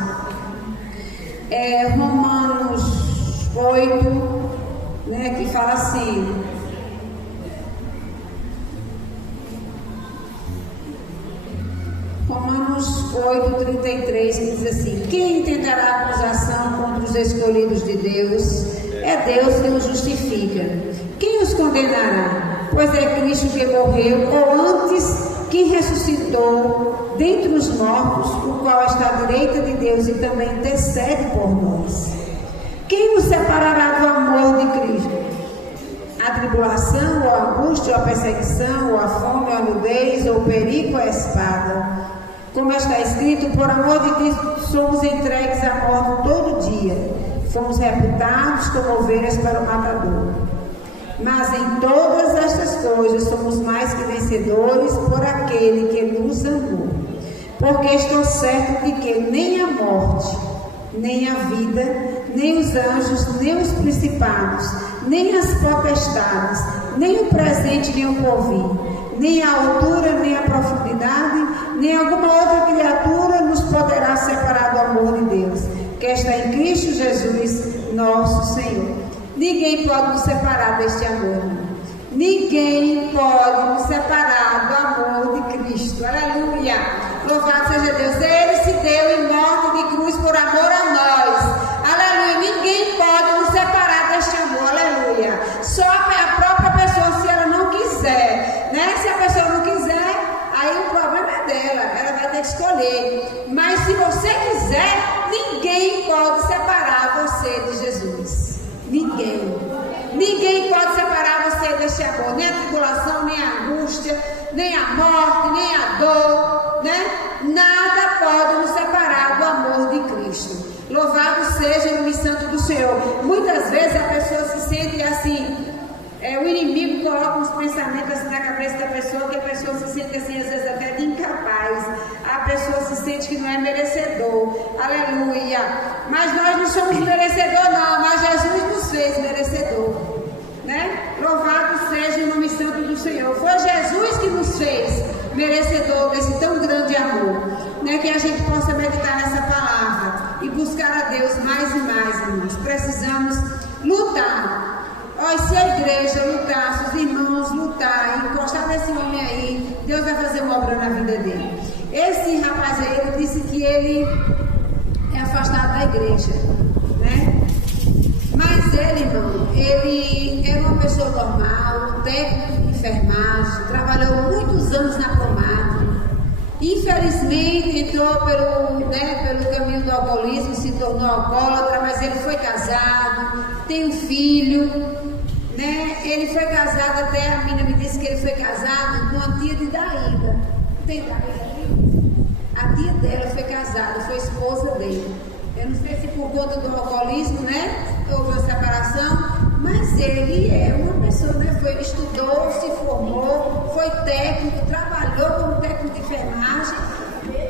Romanos 8, né, que fala assim. Romanos 8:33, que diz assim: quem intentará acusação contra os escolhidos de Deus? É Deus que os justifica. Quem os condenará? Pois é Cristo que morreu, ou antes que ressuscitou dentre os mortos, o qual está à direita de Deus e também intercede por nós. Quem nos separará do amor de Cristo? A tribulação, ou a angústia, ou a perseguição, ou a fome, ou a nudez, ou o perigo, ou a espada. Como está escrito, por amor de Cristo somos entregues à morte todo dia. Fomos reputados como ovelhas para o matador. Mas em todas estas coisas somos mais que vencedores por aquele que nos amou. Porque estou certo de que nem a morte, nem a vida, nem os anjos, nem os principados, nem as potestades, nem o presente, nem o porvir, nem a altura, nem a profundidade, nem alguma outra criatura nos poderá separar do amor de Deus, que está em Cristo Jesus, nosso Senhor. Ninguém pode nos separar deste amor. Ninguém pode nos separar do amor de Cristo. Aleluia! Louvado seja Deus. Ele se deu em morte de cruz por amor a nós. Aleluia! Ninguém pode nos separar deste amor. Aleluia! Só a própria pessoa, se ela não quiser, né? Se a pessoa não quiser, aí o problema é dela. Ela vai ter que escolher. Mas se você quiser, ninguém pode separar você de Jesus. Ninguém. Ninguém pode separar você deste amor. Nem a tribulação, nem a angústia, nem a morte, nem a dor, né? Nada pode nos separar do amor de Cristo. Louvado seja o nome santo do Senhor. Muitas vezes a pessoa se sente assim, o inimigo coloca uns pensamentos assim na cabeça da pessoa, que a pessoa se sente assim, às vezes até de incapaz. A pessoa se sente que não é merecedor. Aleluia. Mas nós não somos merecedor, não. Mas Jesus nos fez merecedor, né? Louvado seja o nome santo do Senhor. Foi Jesus que nos fez merecedor desse tão grande amor, né? Que a gente possa meditar nessa palavra e buscar a Deus mais e mais, irmãos. Precisamos lutar. Se a igreja lutar, se os irmãos lutarem, encostar nesse homem aí, Deus vai fazer uma obra na vida dele. Esse rapaz aí, ele disse que ele afastado da igreja, né? Mas ele, irmão, ele era uma pessoa normal, técnico de enfermagem, trabalhou muitos anos na Promar. Infelizmente entrou pelo caminho do alcoolismo, se tornou alcoólatra, mas ele foi casado, tem um filho, né? Ele foi casado, até a menina me disse que ele foi casado com a tia de Daída. Tem Daída ali? A tia dela foi casada, foi esposa dele. Eu não sei se por conta do alcoolismo, né? Houve uma separação, mas ele é uma pessoa, né? Estudou, se formou, foi técnico, trabalhou como técnico de enfermagem,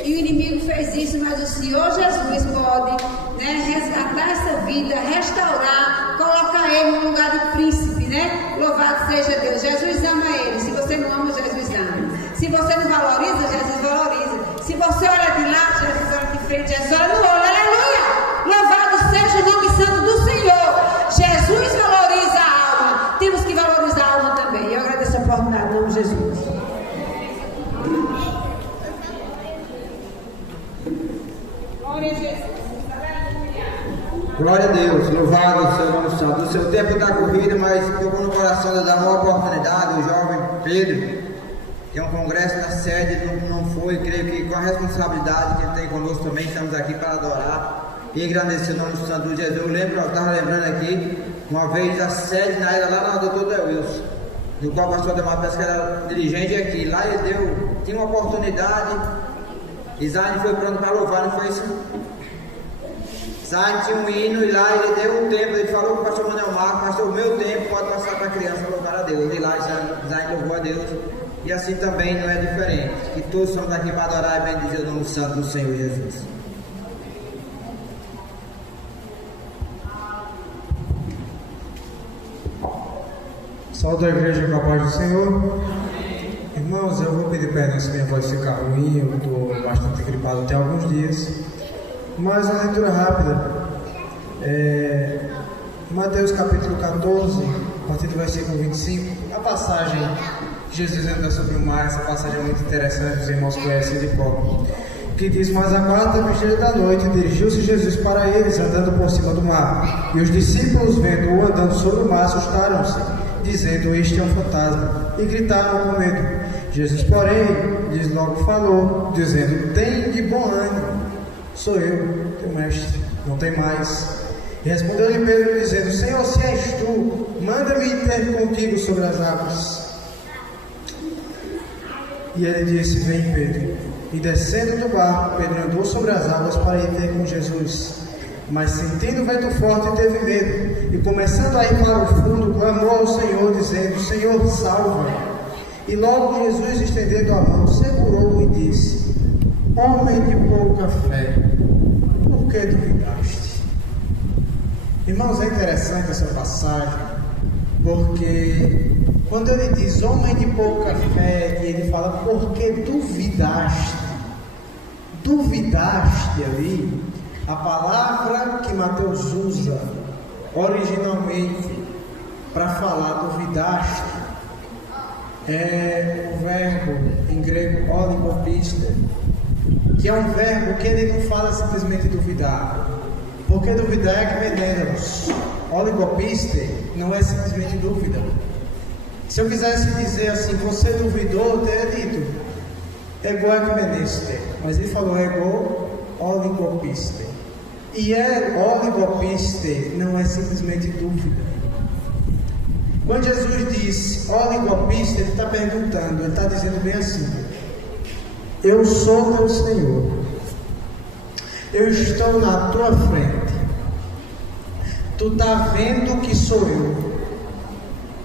e o inimigo fez isso, mas o Senhor Jesus pode, né, resgatar essa vida, restaurar, colocar ele no lugar de príncipe, né? Louvado seja Deus. Jesus ama ele. Se você não ama, Jesus ama. Se você não valoriza, Jesus valoriza. Se você olha de lado, Jesus olha de frente, Jesus olha no olho. Aleluia! Louvado seja o nome santo do Senhor. Jesus valoriza a alma. Temos que valorizar a alma também. Eu agradeço a oportunidade, em nome de Jesus. Glória a Jesus. Glória a Deus, louvado seja o nome santo. O seu tempo está corrido, mas tocou no coração de dar uma oportunidade. O jovem Pedro tem um congresso na sede, não foi, creio que com a responsabilidade que ele tem conosco também, estamos aqui para adorar e agradecer o nome do Santo Jesus. Eu estava lembrando aqui, uma vez a sede era lá na Doutor Delwilson, no qual o pastor Demar Pesca era dirigente aqui. Lá ele tinha uma oportunidade, Isaías foi pronto para louvar, não foi isso? Isaías tinha um hino e lá ele deu um tempo, ele falou com o pastor Manuel Marcos, pastor, o meu tempo pode passar para a criança louvar a Deus. E lá Isaías louvou a Deus. E assim também não é diferente, que todos somos aqui para adorar e bendizer o nome santo do Senhor Jesus. Saúde a igreja com a paz do Senhor. Irmãos, eu vou pedir perdão se minha voz ficar ruim, eu estou bastante gripado até alguns dias. Mas uma leitura rápida. Mateus capítulo 14, a partir do versículo 25, a passagem Jesus anda sobre o mar. Essa passagem é muito interessante, os irmãos conhecem de cor, que diz: mas à quarta vigília da noite dirigiu-se Jesus para eles, andando por cima do mar, e os discípulos, vendo-o andando sobre o mar, assustaram-se, dizendo: este é um fantasma, e gritaram com medo. Jesus, porém, lhes logo falou, dizendo: tem de bom ânimo, sou eu, teu mestre, não tem mais. E respondeu-lhe Pedro, dizendo: Senhor, se és tu, manda-me ir ter contigo sobre as águas. E ele disse: vem, Pedro. E descendo do barco, Pedro andou sobre as águas para ir ter com Jesus. Mas sentindo o vento forte, teve medo, e começando a ir para o fundo, clamou ao Senhor, dizendo: Senhor, salva. E logo Jesus, estendendo a mão, segurou-o e disse: homem de pouca fé, por que duvidaste? Irmãos, é interessante essa passagem, porque quando ele diz homem de pouca fé, e ele fala por que duvidaste? Duvidaste ali, a palavra que Mateus usa originalmente para falar duvidaste é o verbo em grego oligopiste, que é um verbo que ele não fala simplesmente duvidar, porque duvidar é Aquemenenos. Oligopiste não é simplesmente dúvida. Se eu quisesse dizer assim, você duvidou, eu teria dito ego Aquemeneste, mas ele falou ego oligopiste. E oligopiste não é simplesmente dúvida. Quando Jesus diz oligopiste, ele está perguntando, ele está dizendo bem assim: eu sou teu Senhor, eu estou na tua frente, tu está vendo que sou eu,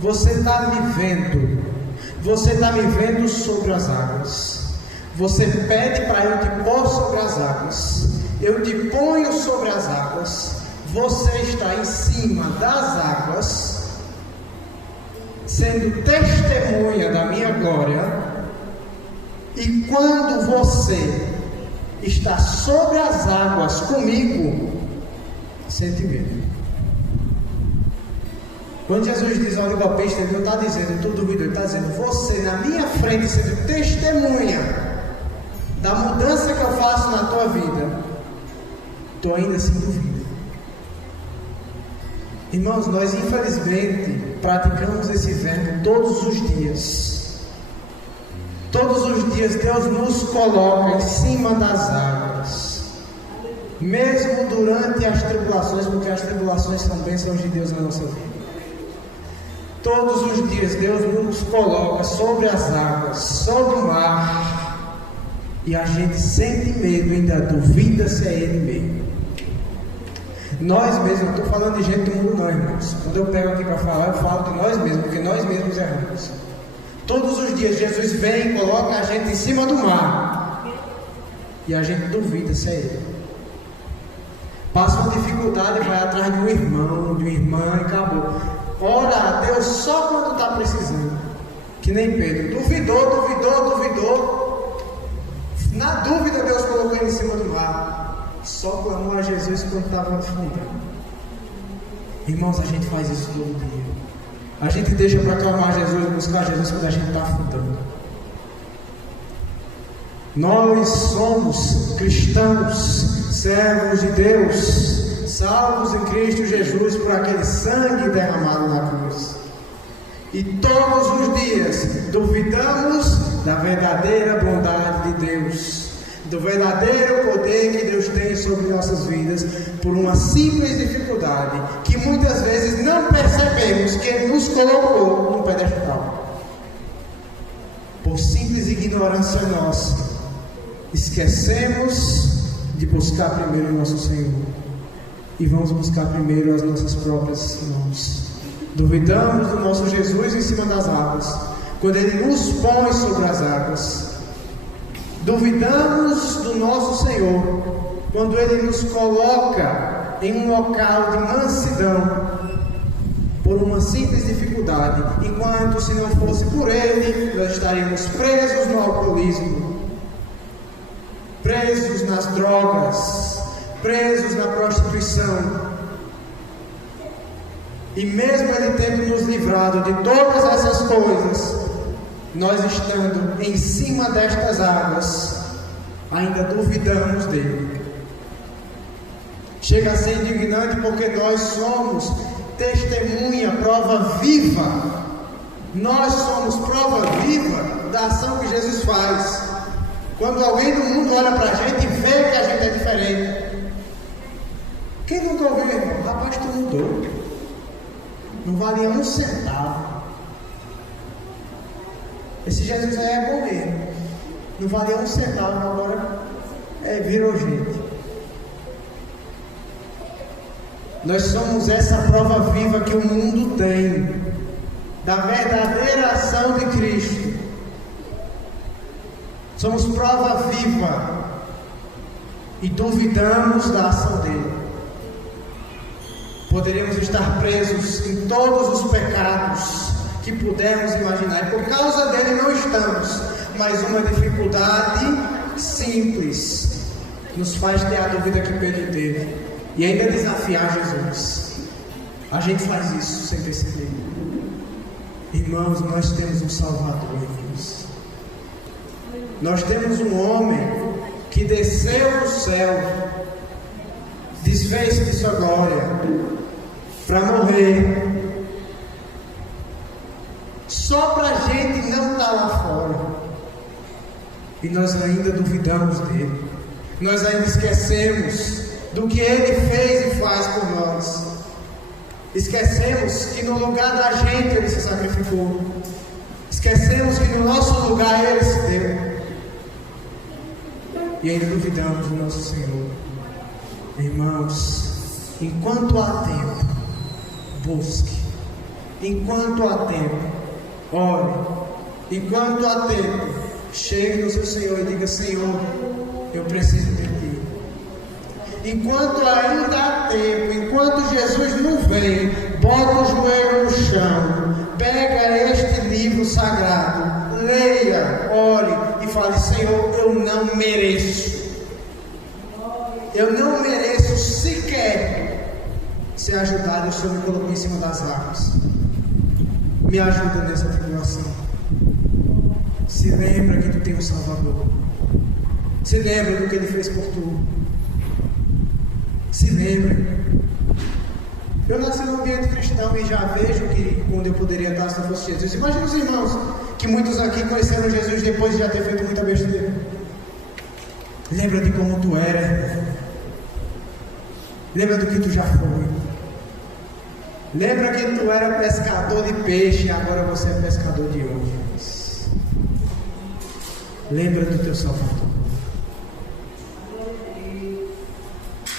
você está me vendo, você está me vendo sobre as águas, você pede para eu te pôr sobre as águas, eu te ponho sobre as águas, você está em cima das águas, sendo testemunha da minha glória. E quando você está sobre as águas comigo, sente medo. Quando Jesus diz oligopiste, ele não está dizendo tu duvidou, ele está dizendo você na minha frente sendo testemunha da mudança que eu faço na tua vida, tu ainda assim duvida. Irmãos, nós infelizmente praticamos esse verbo todos os dias. Todos os dias Deus nos coloca em cima das águas, mesmo durante as tribulações, porque as tribulações são bênçãos de Deus na nossa vida. Todos os dias Deus nos coloca sobre as águas, sobre o mar, e a gente sente medo, ainda duvida se é Ele mesmo. Nós mesmos, não estou falando de gente do mundo não, irmãos. Quando eu pego aqui para falar, eu falo de nós mesmos, porque nós mesmos erramos. Todos os dias Jesus vem e coloca a gente em cima do mar, e a gente duvida se é Ele. Passa uma dificuldade e vai atrás de um irmão, de uma irmã, e acabou. Ora a Deus só quando está precisando. Que nem Pedro, duvidou. Na dúvida Deus colocou ele em cima do mar. Só clamou a Jesus quando estava afundando. Irmãos, a gente faz isso todo dia. A gente deixa para clamar a Jesus, buscar Jesus quando a gente está afundando. Nós somos cristãos, servos de Deus, salvos em Cristo Jesus por aquele sangue derramado na cruz. E todos os dias duvidamos da verdadeira bondade de Deus, do verdadeiro poder que Deus tem sobre nossas vidas, por uma simples dificuldade que muitas vezes não percebemos que Ele nos colocou no pedestal. Por simples ignorância nossa, esquecemos de buscar primeiro o nosso Senhor e vamos buscar primeiro as nossas próprias mãos. Duvidamos do nosso Jesus em cima das águas, quando Ele nos põe sobre as águas. Duvidamos do nosso Senhor quando Ele nos coloca em um local de mansidão por uma simples dificuldade, enquanto se não fosse por Ele, nós estaríamos presos no alcoolismo, presos nas drogas, presos na prostituição. E mesmo Ele tendo nos livrado de todas essas coisas, nós estando em cima destas águas, ainda duvidamos dEle. Chega a ser indignante porque nós somos testemunha, prova viva. Nós somos prova viva da ação que Jesus faz. Quando alguém do mundo olha para a gente e vê que a gente é diferente. Quem nunca ouviu, irmão? Rapaz, tu mudou. Não valia um centavo. Esse Jesus aí é bom mesmo. Não valia um centavo, agora virou gente. Nós somos essa prova viva que o mundo tem da verdadeira ação de Cristo. Somos prova viva e duvidamos da ação dele. Poderíamos estar presos em todos os pecados que pudermos imaginar, e por causa dele não estamos, mas uma dificuldade simples nos faz ter a dúvida que Pedro teve e ainda desafiar Jesus. A gente faz isso sem perceber. Irmãos, nós temos um Salvador, irmãos. Nós temos um homem que desceu do céu, desfez de sua glória para morrer, só para a gente não estar lá fora. E nós ainda duvidamos dele. Nós ainda esquecemos do que ele fez e faz por nós. Esquecemos que no lugar da gente ele se sacrificou. Esquecemos que no nosso lugar ele se deu. E ainda duvidamos do nosso Senhor. Irmãos, enquanto há tempo, busque. Enquanto há tempo, ore. Enquanto há tempo, chegue no seu Senhor e diga: Senhor, eu preciso de Ti. Enquanto ainda há tempo, enquanto Jesus não vem, bota o joelho no chão, pega este livro sagrado, leia, ore e fale: Senhor, eu não mereço. Eu não mereço sequer ser ajudado. O Senhor me colocou em cima das águas. Me ajuda nessa tribulação. Se lembra que tu tem um Salvador. Se lembra do que Ele fez por tu. Se lembre. Eu nasci num ambiente cristão e já vejo que quando eu poderia estar se não fosse Jesus. Imagina os irmãos, que muitos aqui conheceram Jesus depois de já ter feito muita besteira. Lembra de como tu era. Lembra do que tu já foi. Lembra que tu era pescador de peixe e agora você é pescador de homens. Lembra do teu Salvador.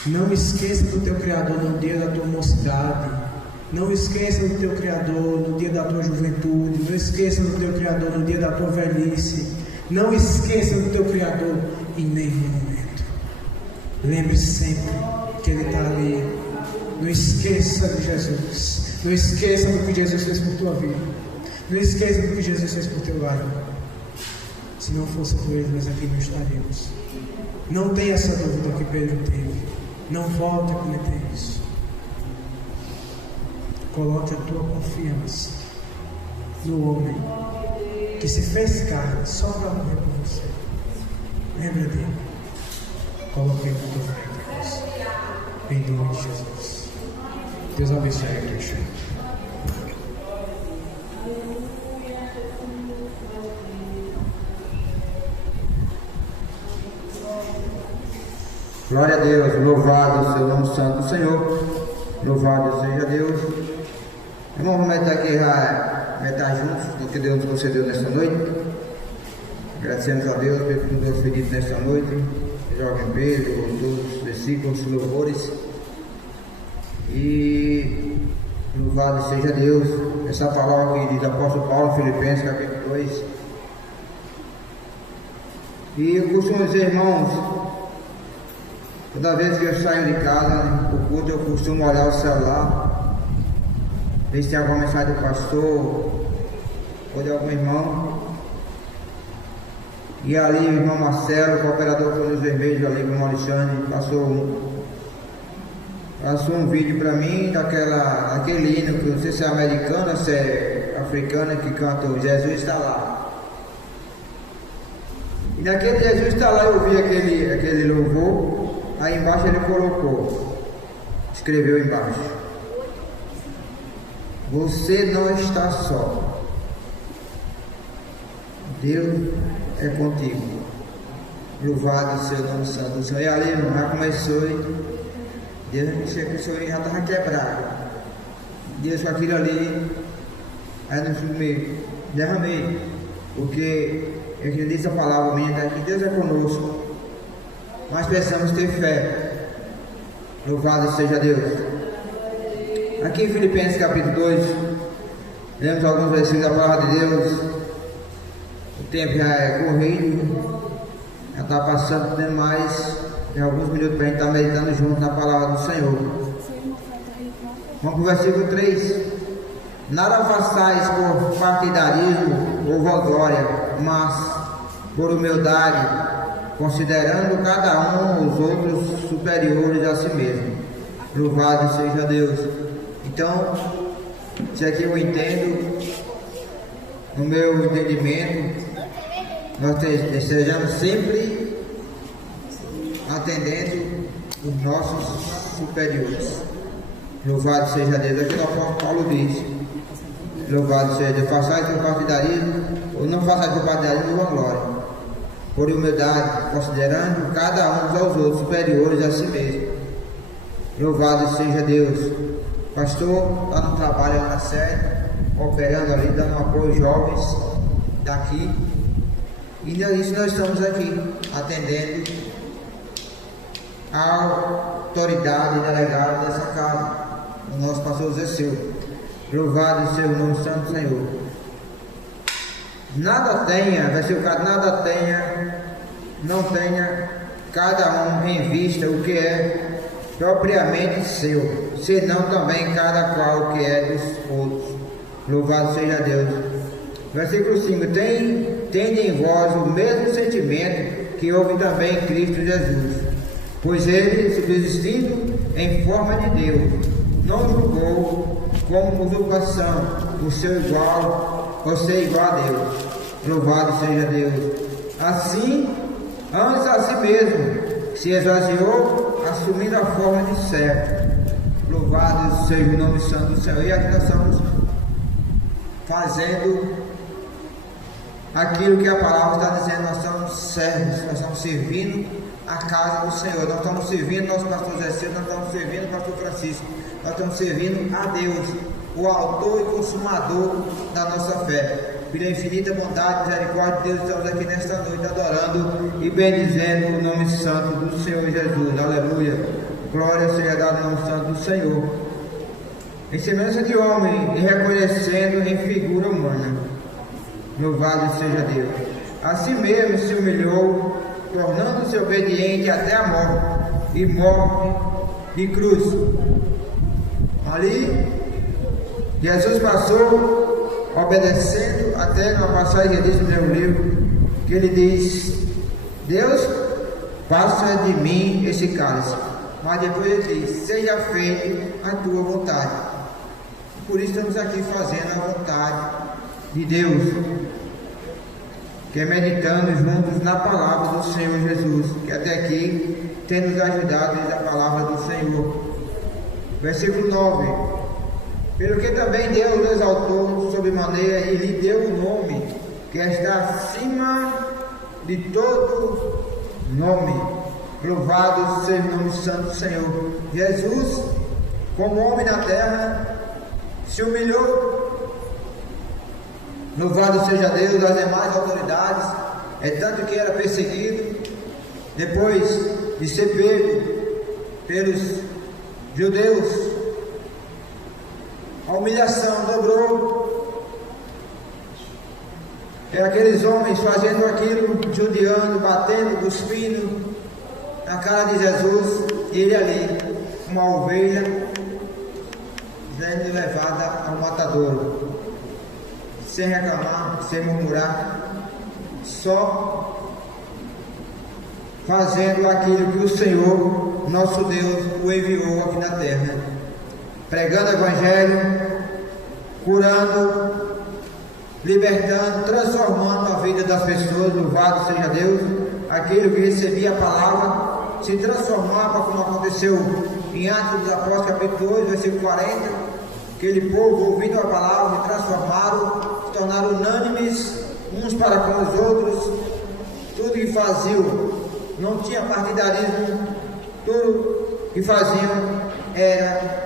Não esqueça do teu Criador no dia da tua mocidade. Não esqueça do teu Criador no dia da tua juventude. Não esqueça do teu Criador no dia da tua velhice. Não esqueça do teu Criador em nenhum momento. Lembre-se sempre que Ele está ali. Não esqueça de Jesus. Não esqueça do que Jesus fez por tua vida. Não esqueça do que Jesus fez por teu lar. Se não fosse por Ele, nós aqui não estaríamos. Não tenha essa dúvida que Pedro teve. Não volte a cometer isso. Coloque a tua confiança no homem que se fez carne só para morrer por você. Lembra dele. Coloque a tua fé em Deus. Em nome de Jesus. Deus abençoe a igreja. Glória a Deus, louvado seja o nome santo do Senhor, louvado seja Deus. Irmão, vamos estar aqui já juntos do que Deus nos concedeu nesta noite. Agradecemos a Deus pelo que nos foi dito nesta noite, jovem Pedro, todos os versículos, os louvores. E louvado seja Deus, essa palavra que diz o apóstolo Paulo, Filipenses capítulo 2. E eu costumo dizer, irmãos, toda vez que eu saio de casa, o culto, eu costumo olhar o celular, ver se tem alguma mensagem do pastor ou de algum irmão. E ali o irmão Marcelo, o cooperador com os vermelhos ali, o irmão Alexandre, passou um vídeo para mim daquele hino, que não sei se é americano ou se é africano, que canta o Jesus está lá. E naquele Jesus está lá eu vi aquele louvor. Aí embaixo ele escreveu embaixo: você não está só, Deus é contigo, louvado seja o nome santo do Senhor. E ali já começou, Deus mexeu que o Senhor já estava quebrado, Deus com aquilo ali, aí no me derramei, porque eu acredito a palavra minha, que Deus é conosco. Nós precisamos ter fé. Louvado seja Deus. Aqui em Filipenses capítulo 2, lemos alguns versículos da palavra de Deus. O tempo já é corrido, já está passando, tendo mais tem alguns minutos para a gente estar meditando junto na palavra do Senhor. Vamos para o versículo 3. Nada façais por partidarismo ou vanglória, mas por humildade, considerando cada um os outros superiores a si mesmo. Louvado seja Deus. Então, isso aqui eu entendo, no meu entendimento, nós estejamos sempre atendendo os nossos superiores. Louvado seja Deus. Aqui o apóstolo Paulo diz: louvado seja Deus, façais por partidarismo, ou não façais por partidarismo ou vanglória, por humildade, considerando cada um uns aos outros superiores a si mesmo. Louvado seja Deus. Pastor está no trabalho na sede, operando ali, dando apoio aos jovens daqui. E isso nós estamos aqui, atendendo a autoridade delegada dessa casa, o nosso pastor Zé Silva. Louvado seja o nome santo do Senhor. Nada tenha, versículo 4, nada tenha, não tenha cada um em vista o que é propriamente seu, senão também cada qual o que é dos outros. Louvado seja Deus. Versículo 5, tende em vós o mesmo sentimento que houve também em Cristo Jesus, pois ele, subsistindo em forma de Deus, não julgou como usurpação o seu igual, ou ser igual a Deus. Louvado seja Deus. Assim, antes a si mesmo se esvaziou, assumindo a forma de servo. Louvado seja o nome santo do Senhor. E aqui nós estamos fazendo aquilo que a palavra está dizendo. Nós estamos servos, nós estamos servindo a casa do Senhor. Nós estamos servindo nosso pastor Zé Silva, nós estamos servindo o pastor Francisco, nós estamos servindo a Deus, o autor e consumador da nossa fé. Pela infinita bondade e misericórdia de Deus, estamos aqui nesta noite adorando e bendizendo o nome santo do Senhor Jesus. Aleluia. Glória seja dada ao nome santo do Senhor. Em semelhança de homem e reconhecendo em figura humana. Louvado seja Deus. Assim mesmo se humilhou, tornando-se obediente até a morte, e morte de cruz. Ali, Jesus passou obedecendo até uma passagem que diz no meu livro, que ele diz: Deus, passa de mim esse cálice. Mas depois ele diz: seja feita a tua vontade. Por isso estamos aqui fazendo a vontade de Deus, que é meditando juntos na palavra do Senhor Jesus, que até aqui tem nos ajudado desde a palavra do Senhor. Versículo 9: pelo que também Deus o exaltou sobremaneira e lhe deu o nome que está acima de todo nome. Louvado seja o nome santo do Senhor. Jesus, como homem na terra, se humilhou. Louvado seja Deus. Das demais autoridades, é tanto que era perseguido, depois de ser pego pelos judeus, a humilhação dobrou. É aqueles homens fazendo aquilo, judiando, batendo, cuspindo na cara de Jesus, e ele ali, uma ovelha, sendo levada ao matadouro, sem reclamar, sem murmurar, só fazendo aquilo que o Senhor, nosso Deus, o enviou aqui na terra, pregando o Evangelho, curando, libertando, transformando a vida das pessoas. Louvado seja Deus. Aquele que recebia a palavra se transformava, como aconteceu em Atos dos Apóstolos, capítulo 2, versículo 40. Aquele povo, ouvindo a palavra, se transformaram, se tornaram unânimes uns para com os outros. Tudo que faziam, não tinha partidarismo, tudo que faziam era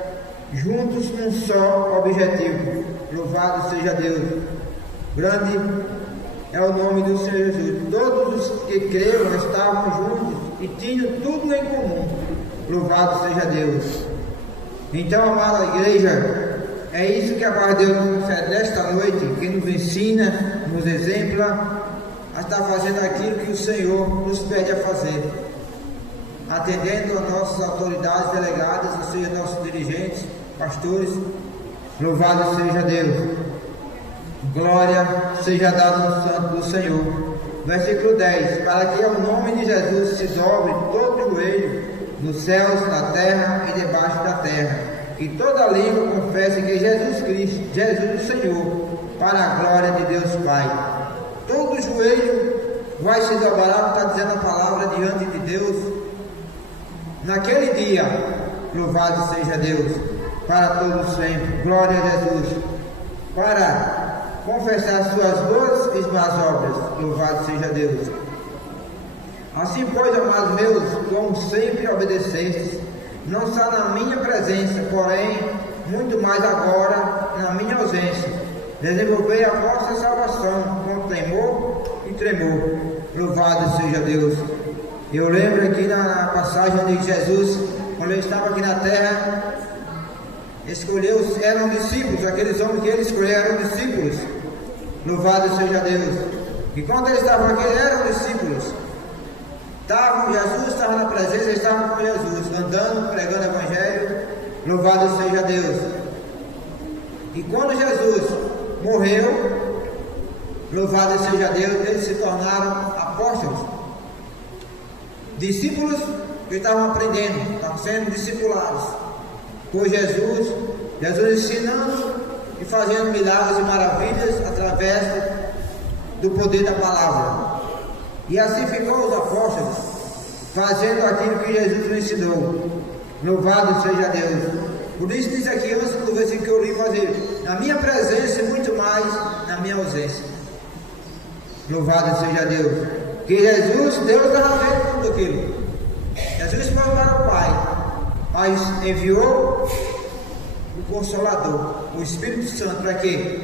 juntos num só objetivo. Louvado seja Deus. Grande é o nome do Senhor Jesus. Todos os que creram estavam juntos e tinham tudo em comum. Louvado seja Deus. Então, amada igreja, é isso que a palavra de Deus nos concede nesta noite, que nos ensina, nos exempla a estar fazendo aquilo que o Senhor nos pede a fazer, atendendo a nossas autoridades delegadas, ou seja, nossos dirigentes, pastores. Louvado seja Deus. Glória seja dada ao santo do Senhor. Versículo 10: para que ao nome de Jesus se dobre todo o joelho, nos céus, na terra e debaixo da terra, e toda língua confesse que Jesus Cristo, Jesus o Senhor, para a glória de Deus Pai. Todo joelho vai se dobrar, está dizendo a palavra, diante de Deus naquele dia. Louvado seja Deus para todos sempre. Glória a Jesus. Para confessar suas boas e más obras. Louvado seja Deus. Assim, pois, amados meus, como sempre obedecestes, não só na minha presença, porém muito mais agora na minha ausência, desenvolvei a vossa salvação com temor e tremor. Louvado seja Deus. Eu lembro aqui na passagem onde Jesus, quando ele estava aqui na terra, escolheu, eram discípulos, aqueles homens que ele escolheu eram discípulos. Louvado seja Deus. E quando eles estavam aqui, eram discípulos. Jesus estava na presença, eles estavam com Jesus, andando, pregando o Evangelho. Louvado seja Deus. E quando Jesus morreu, louvado seja Deus, eles se tornaram apóstolos, discípulos que estavam aprendendo, estavam sendo discipulados por Jesus, Jesus ensinando e fazendo milagres e maravilhas através do poder da palavra. E assim ficou os apóstolos, fazendo aquilo que Jesus nos ensinou. Louvado seja Deus. Por isso diz aqui, antes do versículo que eu li fazer, na minha presença e muito mais na minha ausência. Louvado seja Deus. Que Jesus, Deus estava vendo tudo aquilo. Jesus foi para o Pai, mas enviou o Consolador, o Espírito Santo, para quê?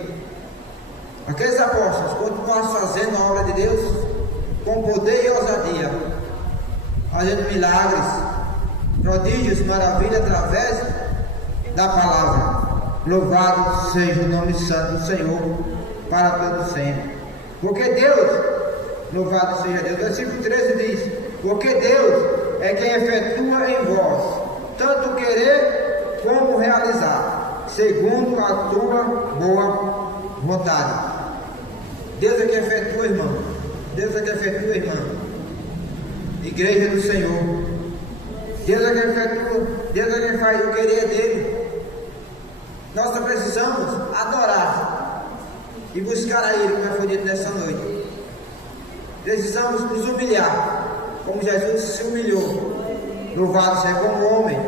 Aqueles apóstolos continuaram fazendo a obra de Deus com poder e ousadia, fazendo milagres, prodígios, maravilhas através da palavra. Louvado seja o nome santo do Senhor para todo sempre. Porque Deus, louvado seja Deus, versículo 13 diz: porque Deus é quem efetua em vós tanto querer como realizar, segundo a tua boa vontade. Deus é quem efetua, irmão. Deus é quem efetua, irmã. Igreja do Senhor. Deus é quem efetua. Deus é quem faz o querer dele. Nós só precisamos adorar e buscar a Ele, como foi dito nessa noite. Precisamos nos humilhar, como Jesus se humilhou. Louvado seja como homem.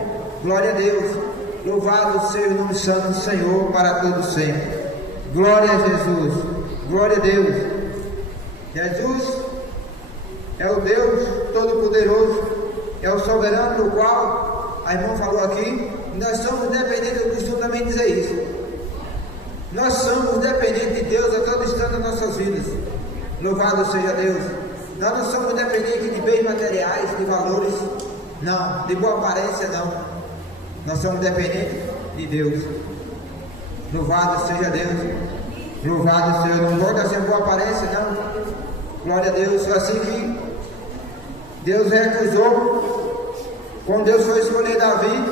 Glória a Deus. Louvado seja o nome santo do Senhor para todo sempre. Glória a Jesus. Glória a Deus. Jesus é o Deus Todo-Poderoso, é o soberano do qual a irmã falou aqui. Nós somos dependentes, eu costumo também dizer isso. Nós somos dependentes de Deus a todo instante das nossas vidas. Louvado seja Deus. Nós não somos dependentes de bens materiais, de valores, não, de boa aparência, não. Nós somos dependentes de Deus. Louvado seja Deus. Louvado seja, não gosta de boa aparência, não. Glória a Deus. Foi assim que Deus recusou, quando Deus foi escolher Davi,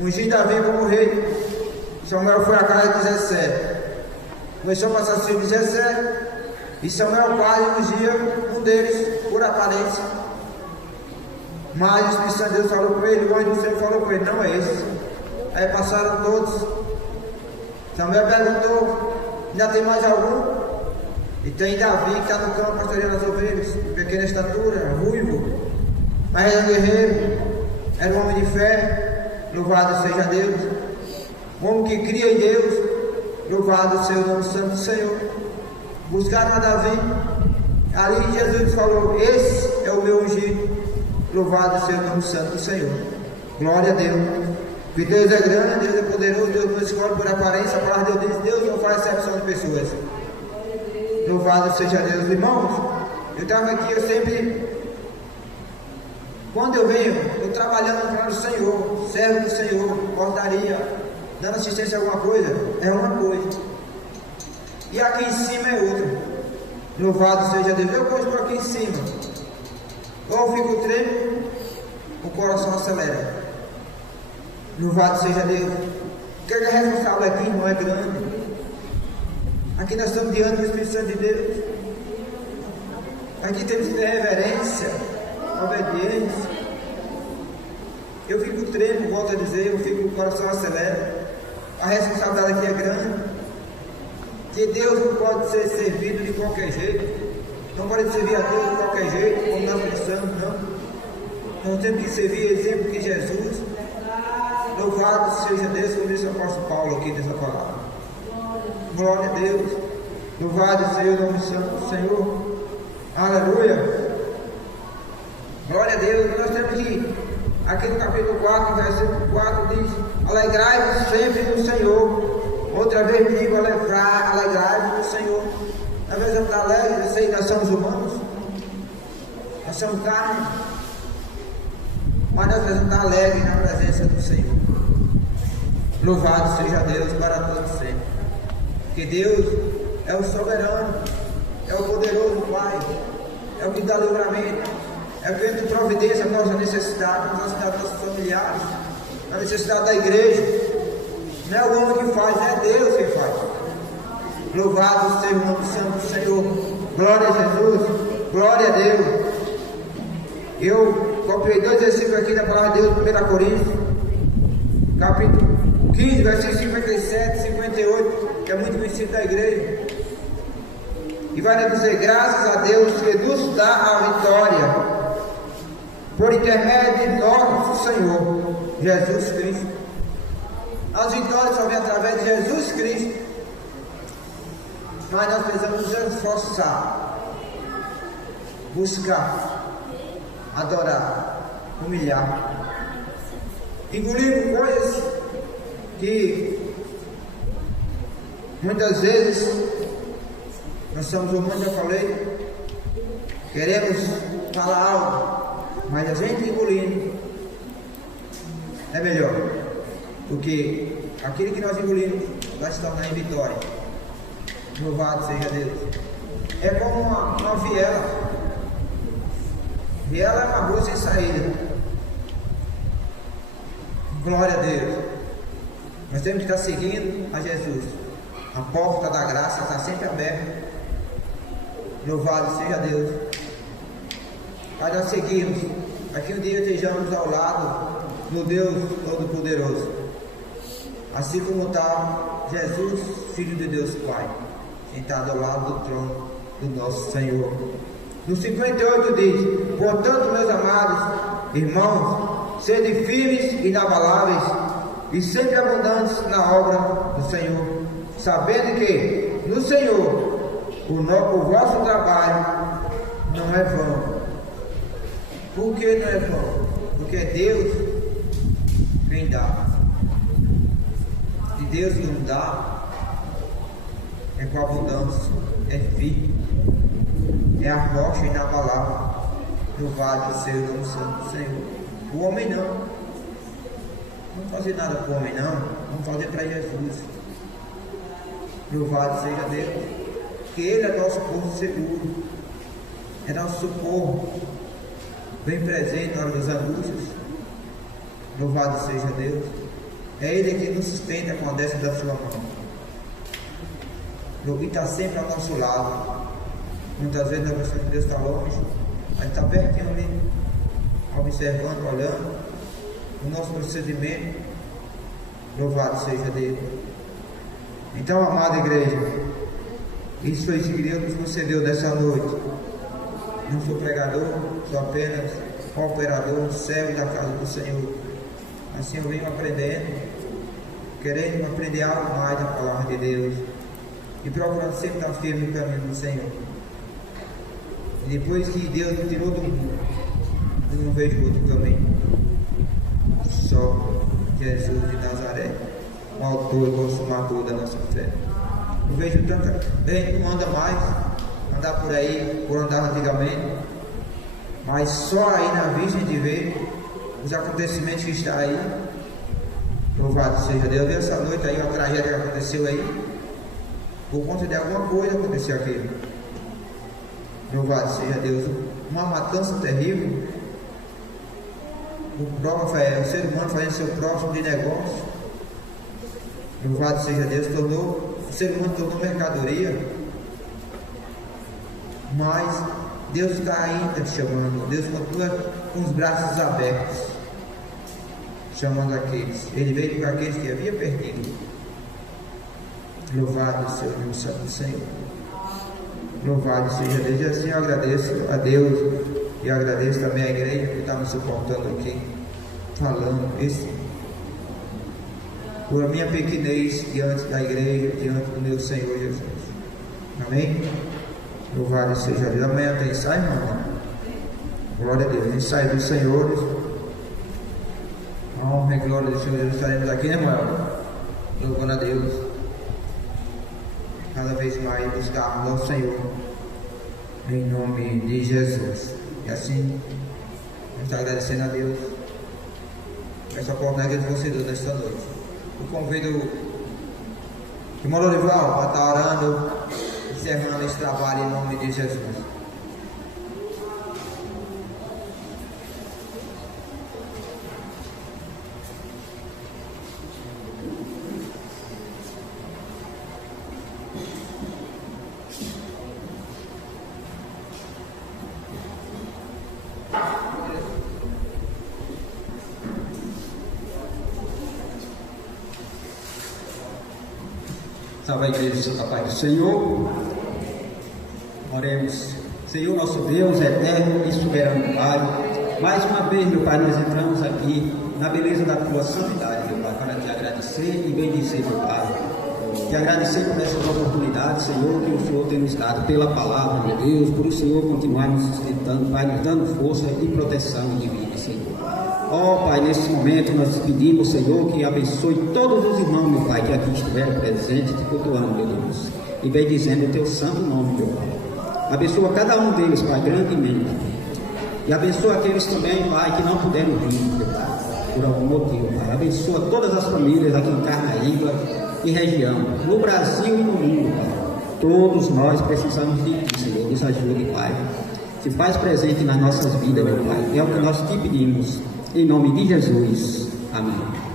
ungir Davi como rei. Samuel foi à casa de Jessé, começou a passar filho de Jessé, e Samuel quase ungia um deles por aparência. Mas o Espírito Santo de Deus falou com ele, o anjo do Senhor falou com ele: não é esse. Aí passaram todos. Samuel perguntou: ainda tem mais algum? E tem Davi que está no campo pastoreando as ovelhas, de pequena estatura, ruivo, mas era um guerreiro, era um homem de fé. Louvado seja Deus. Um homem que cria em Deus. Louvado seja o nome santo do Senhor. Buscaram a Davi. Ali Jesus falou: esse é o meu ungido. Louvado seja o nome santo do Senhor. Glória a Deus. Porque Deus é grande, Deus é poderoso, Deus não escolhe por aparência. A palavra de Deus diz: Deus não faz exceção de pessoas. Louvado seja Deus. Irmãos, eu estava aqui, eu sempre, quando eu venho, estou trabalhando para o Senhor, servo do Senhor, portaria, dando assistência a alguma coisa, é uma coisa, e aqui em cima é outra. Louvado seja Deus. Eu gosto por aqui em cima, ou eu fico tremendo, o coração acelera. Louvado seja Deus. Porque a responsável aqui não é grande. Aqui nós estamos diante do Espírito Santo de Deus. Aqui temos que ter reverência, obediência. Eu fico tremo, volto a dizer, eu fico, o coração acelera. A responsabilidade aqui é grande. Que Deus não pode ser servido de qualquer jeito. Não pode servir a Deus de qualquer jeito, como nós pensamos, não. Nós temos que servir exemplo de Jesus. Louvado seja Deus, como disse o apóstolo Paulo aqui nessa palavra. Glória a Deus. Louvado seja o nome santo do Senhor. Aleluia. Glória a Deus. Nós temos que, aqui no capítulo 4, versículo 4 diz: alegrai-vos sempre no Senhor. Outra vez digo: alegrai-vos no Senhor. Às vezes eu estou alegre, eu sei que nós somos humanos, nós somos carne, mas nós precisamos estar alegres na presença do Senhor. Louvado seja Deus para todos sempre. Que Deus é o soberano, é o poderoso Pai, é o que dá livramento, é o que entra em providência na nossa necessidade, na necessidade dos nossos familiares, na necessidade da igreja. Não é o homem que faz, é Deus que faz. Louvado seja o nome santo do Senhor. Glória a Jesus, glória a Deus. Eu copiei 2 versículos aqui da palavra de Deus, 1 Coríntios, capítulo 15, versículos 57 e 58, que é muito conhecido da igreja. E vai nos dizer: graças a Deus que nos dá a vitória por intermédio de nosso Senhor Jesus Cristo. As vitórias só vêm através de Jesus Cristo, mas nós precisamos nos esforçar, buscar, adorar, humilhar, engolir coisas que muitas vezes nós somos humanos, já falei, queremos falar algo, mas a gente engolindo é melhor, porque aquilo que nós engolimos vai se tornar em vitória. Louvado seja Deus. É como uma viela. Viela é uma rua sem saída. Glória a Deus. Nós temos que estar seguindo a Jesus. A porta da graça está sempre aberta. Louvado seja Deus. Para nós seguirmos, para que um dia estejamos ao lado do Deus Todo-Poderoso, assim como está Jesus, Filho de Deus Pai, sentado ao lado do trono do nosso Senhor. No 58 diz: portanto, meus amados irmãos, sede firmes e inabaláveis e sempre abundantes na obra do Senhor, sabendo que no Senhor o vosso trabalho não é vão. Por que não é vão? Porque é Deus quem dá. E Deus nos dá é com abundância, é firme, é a rocha inabalável. Louvado seja o nome santo do Senhor. O homem não. Não fazer nada para o homem não. Vamos fazer para Jesus. Louvado seja Deus. Que Ele é nosso porto seguro. É nosso socorro. Bem presente na hora das angústias. Louvado seja Deus. É Ele que nos sustenta com a destra da sua mão. E está sempre ao nosso lado. Muitas vezes nós pensamos que Deus está longe, mas está pertinho ali, observando, olhando o nosso procedimento. Louvado seja Deus. Então, amada igreja, isso foi isso que Deus nos concedeu nessa noite. Não sou pregador, sou apenas operador, servo da casa do Senhor. Assim eu venho aprendendo, querendo aprender algo mais da palavra de Deus e procurando sempre estar firme no caminho do Senhor. E depois que Deus me tirou do mundo, eu não vejo outro caminho, só Jesus de Nazaré, o autor e consumador da nossa fé. Não vejo tanta gente, não anda mais, andar por aí, por andar antigamente, mas só aí na vista de ver os acontecimentos que estão aí. Louvado seja Deus. E essa noite aí, uma tragédia que aconteceu aí, por conta de alguma coisa aconteceu aqui. Louvado seja Deus. Uma matança terrível. O ser humano fazendo seu próximo de negócio. Louvado seja Deus. O ser humano tornou mercadoria. Mas Deus está ainda te chamando. Deus continua com os braços abertos, chamando aqueles. Ele veio para aqueles que havia perdido. Louvado seja o nome santo do Senhor. Louvado seja Deus. E assim eu agradeço a Deus e agradeço também a igreja que está me suportando aqui, falando isso, por a minha pequenez diante da igreja, diante do meu Senhor Jesus. Amém? Louvado seja Deus. Amanhã tem ensaio, irmão? Glória a Deus. Ensaio dos senhores. A honra e glória do Senhor Jesus. Estaremos aqui, né, irmão? Louvando a Deus. Cada vez mais buscarmos ao Senhor. Em nome de Jesus. E assim, vamos estar agradecendo a Deus por essa oportunidade que Ele concedeu nesta noite. Eu convido o irmão Lorival para estar orando, encerrando esse trabalho em nome de Jesus. Salve a igreja, Santa Paz do Senhor. Oremos. Senhor, nosso Deus eterno e soberano Pai, Mais uma vez, meu Pai, nós entramos aqui na beleza da tua santidade, meu Pai, para te agradecer e bendizer, meu Pai. Te agradecer por essa oportunidade, Senhor, que o Senhor tem nos dado pela palavra, meu Deus, por o Senhor continuar nos sustentando, Pai, nos dando força e proteção de vida, Senhor. Ó Pai, nesse momento nós pedimos, Senhor, que abençoe todos os irmãos, meu Pai, que aqui estiveram presentes, te cultuando, meu Deus, e bendizendo o teu santo nome, meu Pai. Abençoa cada um deles, Pai, grandemente. E abençoa aqueles também, Pai, que não puderam vir, meu Pai, por algum motivo, Pai. Abençoa todas as famílias aqui em Carnaíba e região, no Brasil e no mundo, Pai. Todos nós precisamos de Ti, Senhor. Nos ajude, Pai. Se faz presente nas nossas vidas, meu Pai. É o que nós te pedimos. Em nome de Jesus. Amém.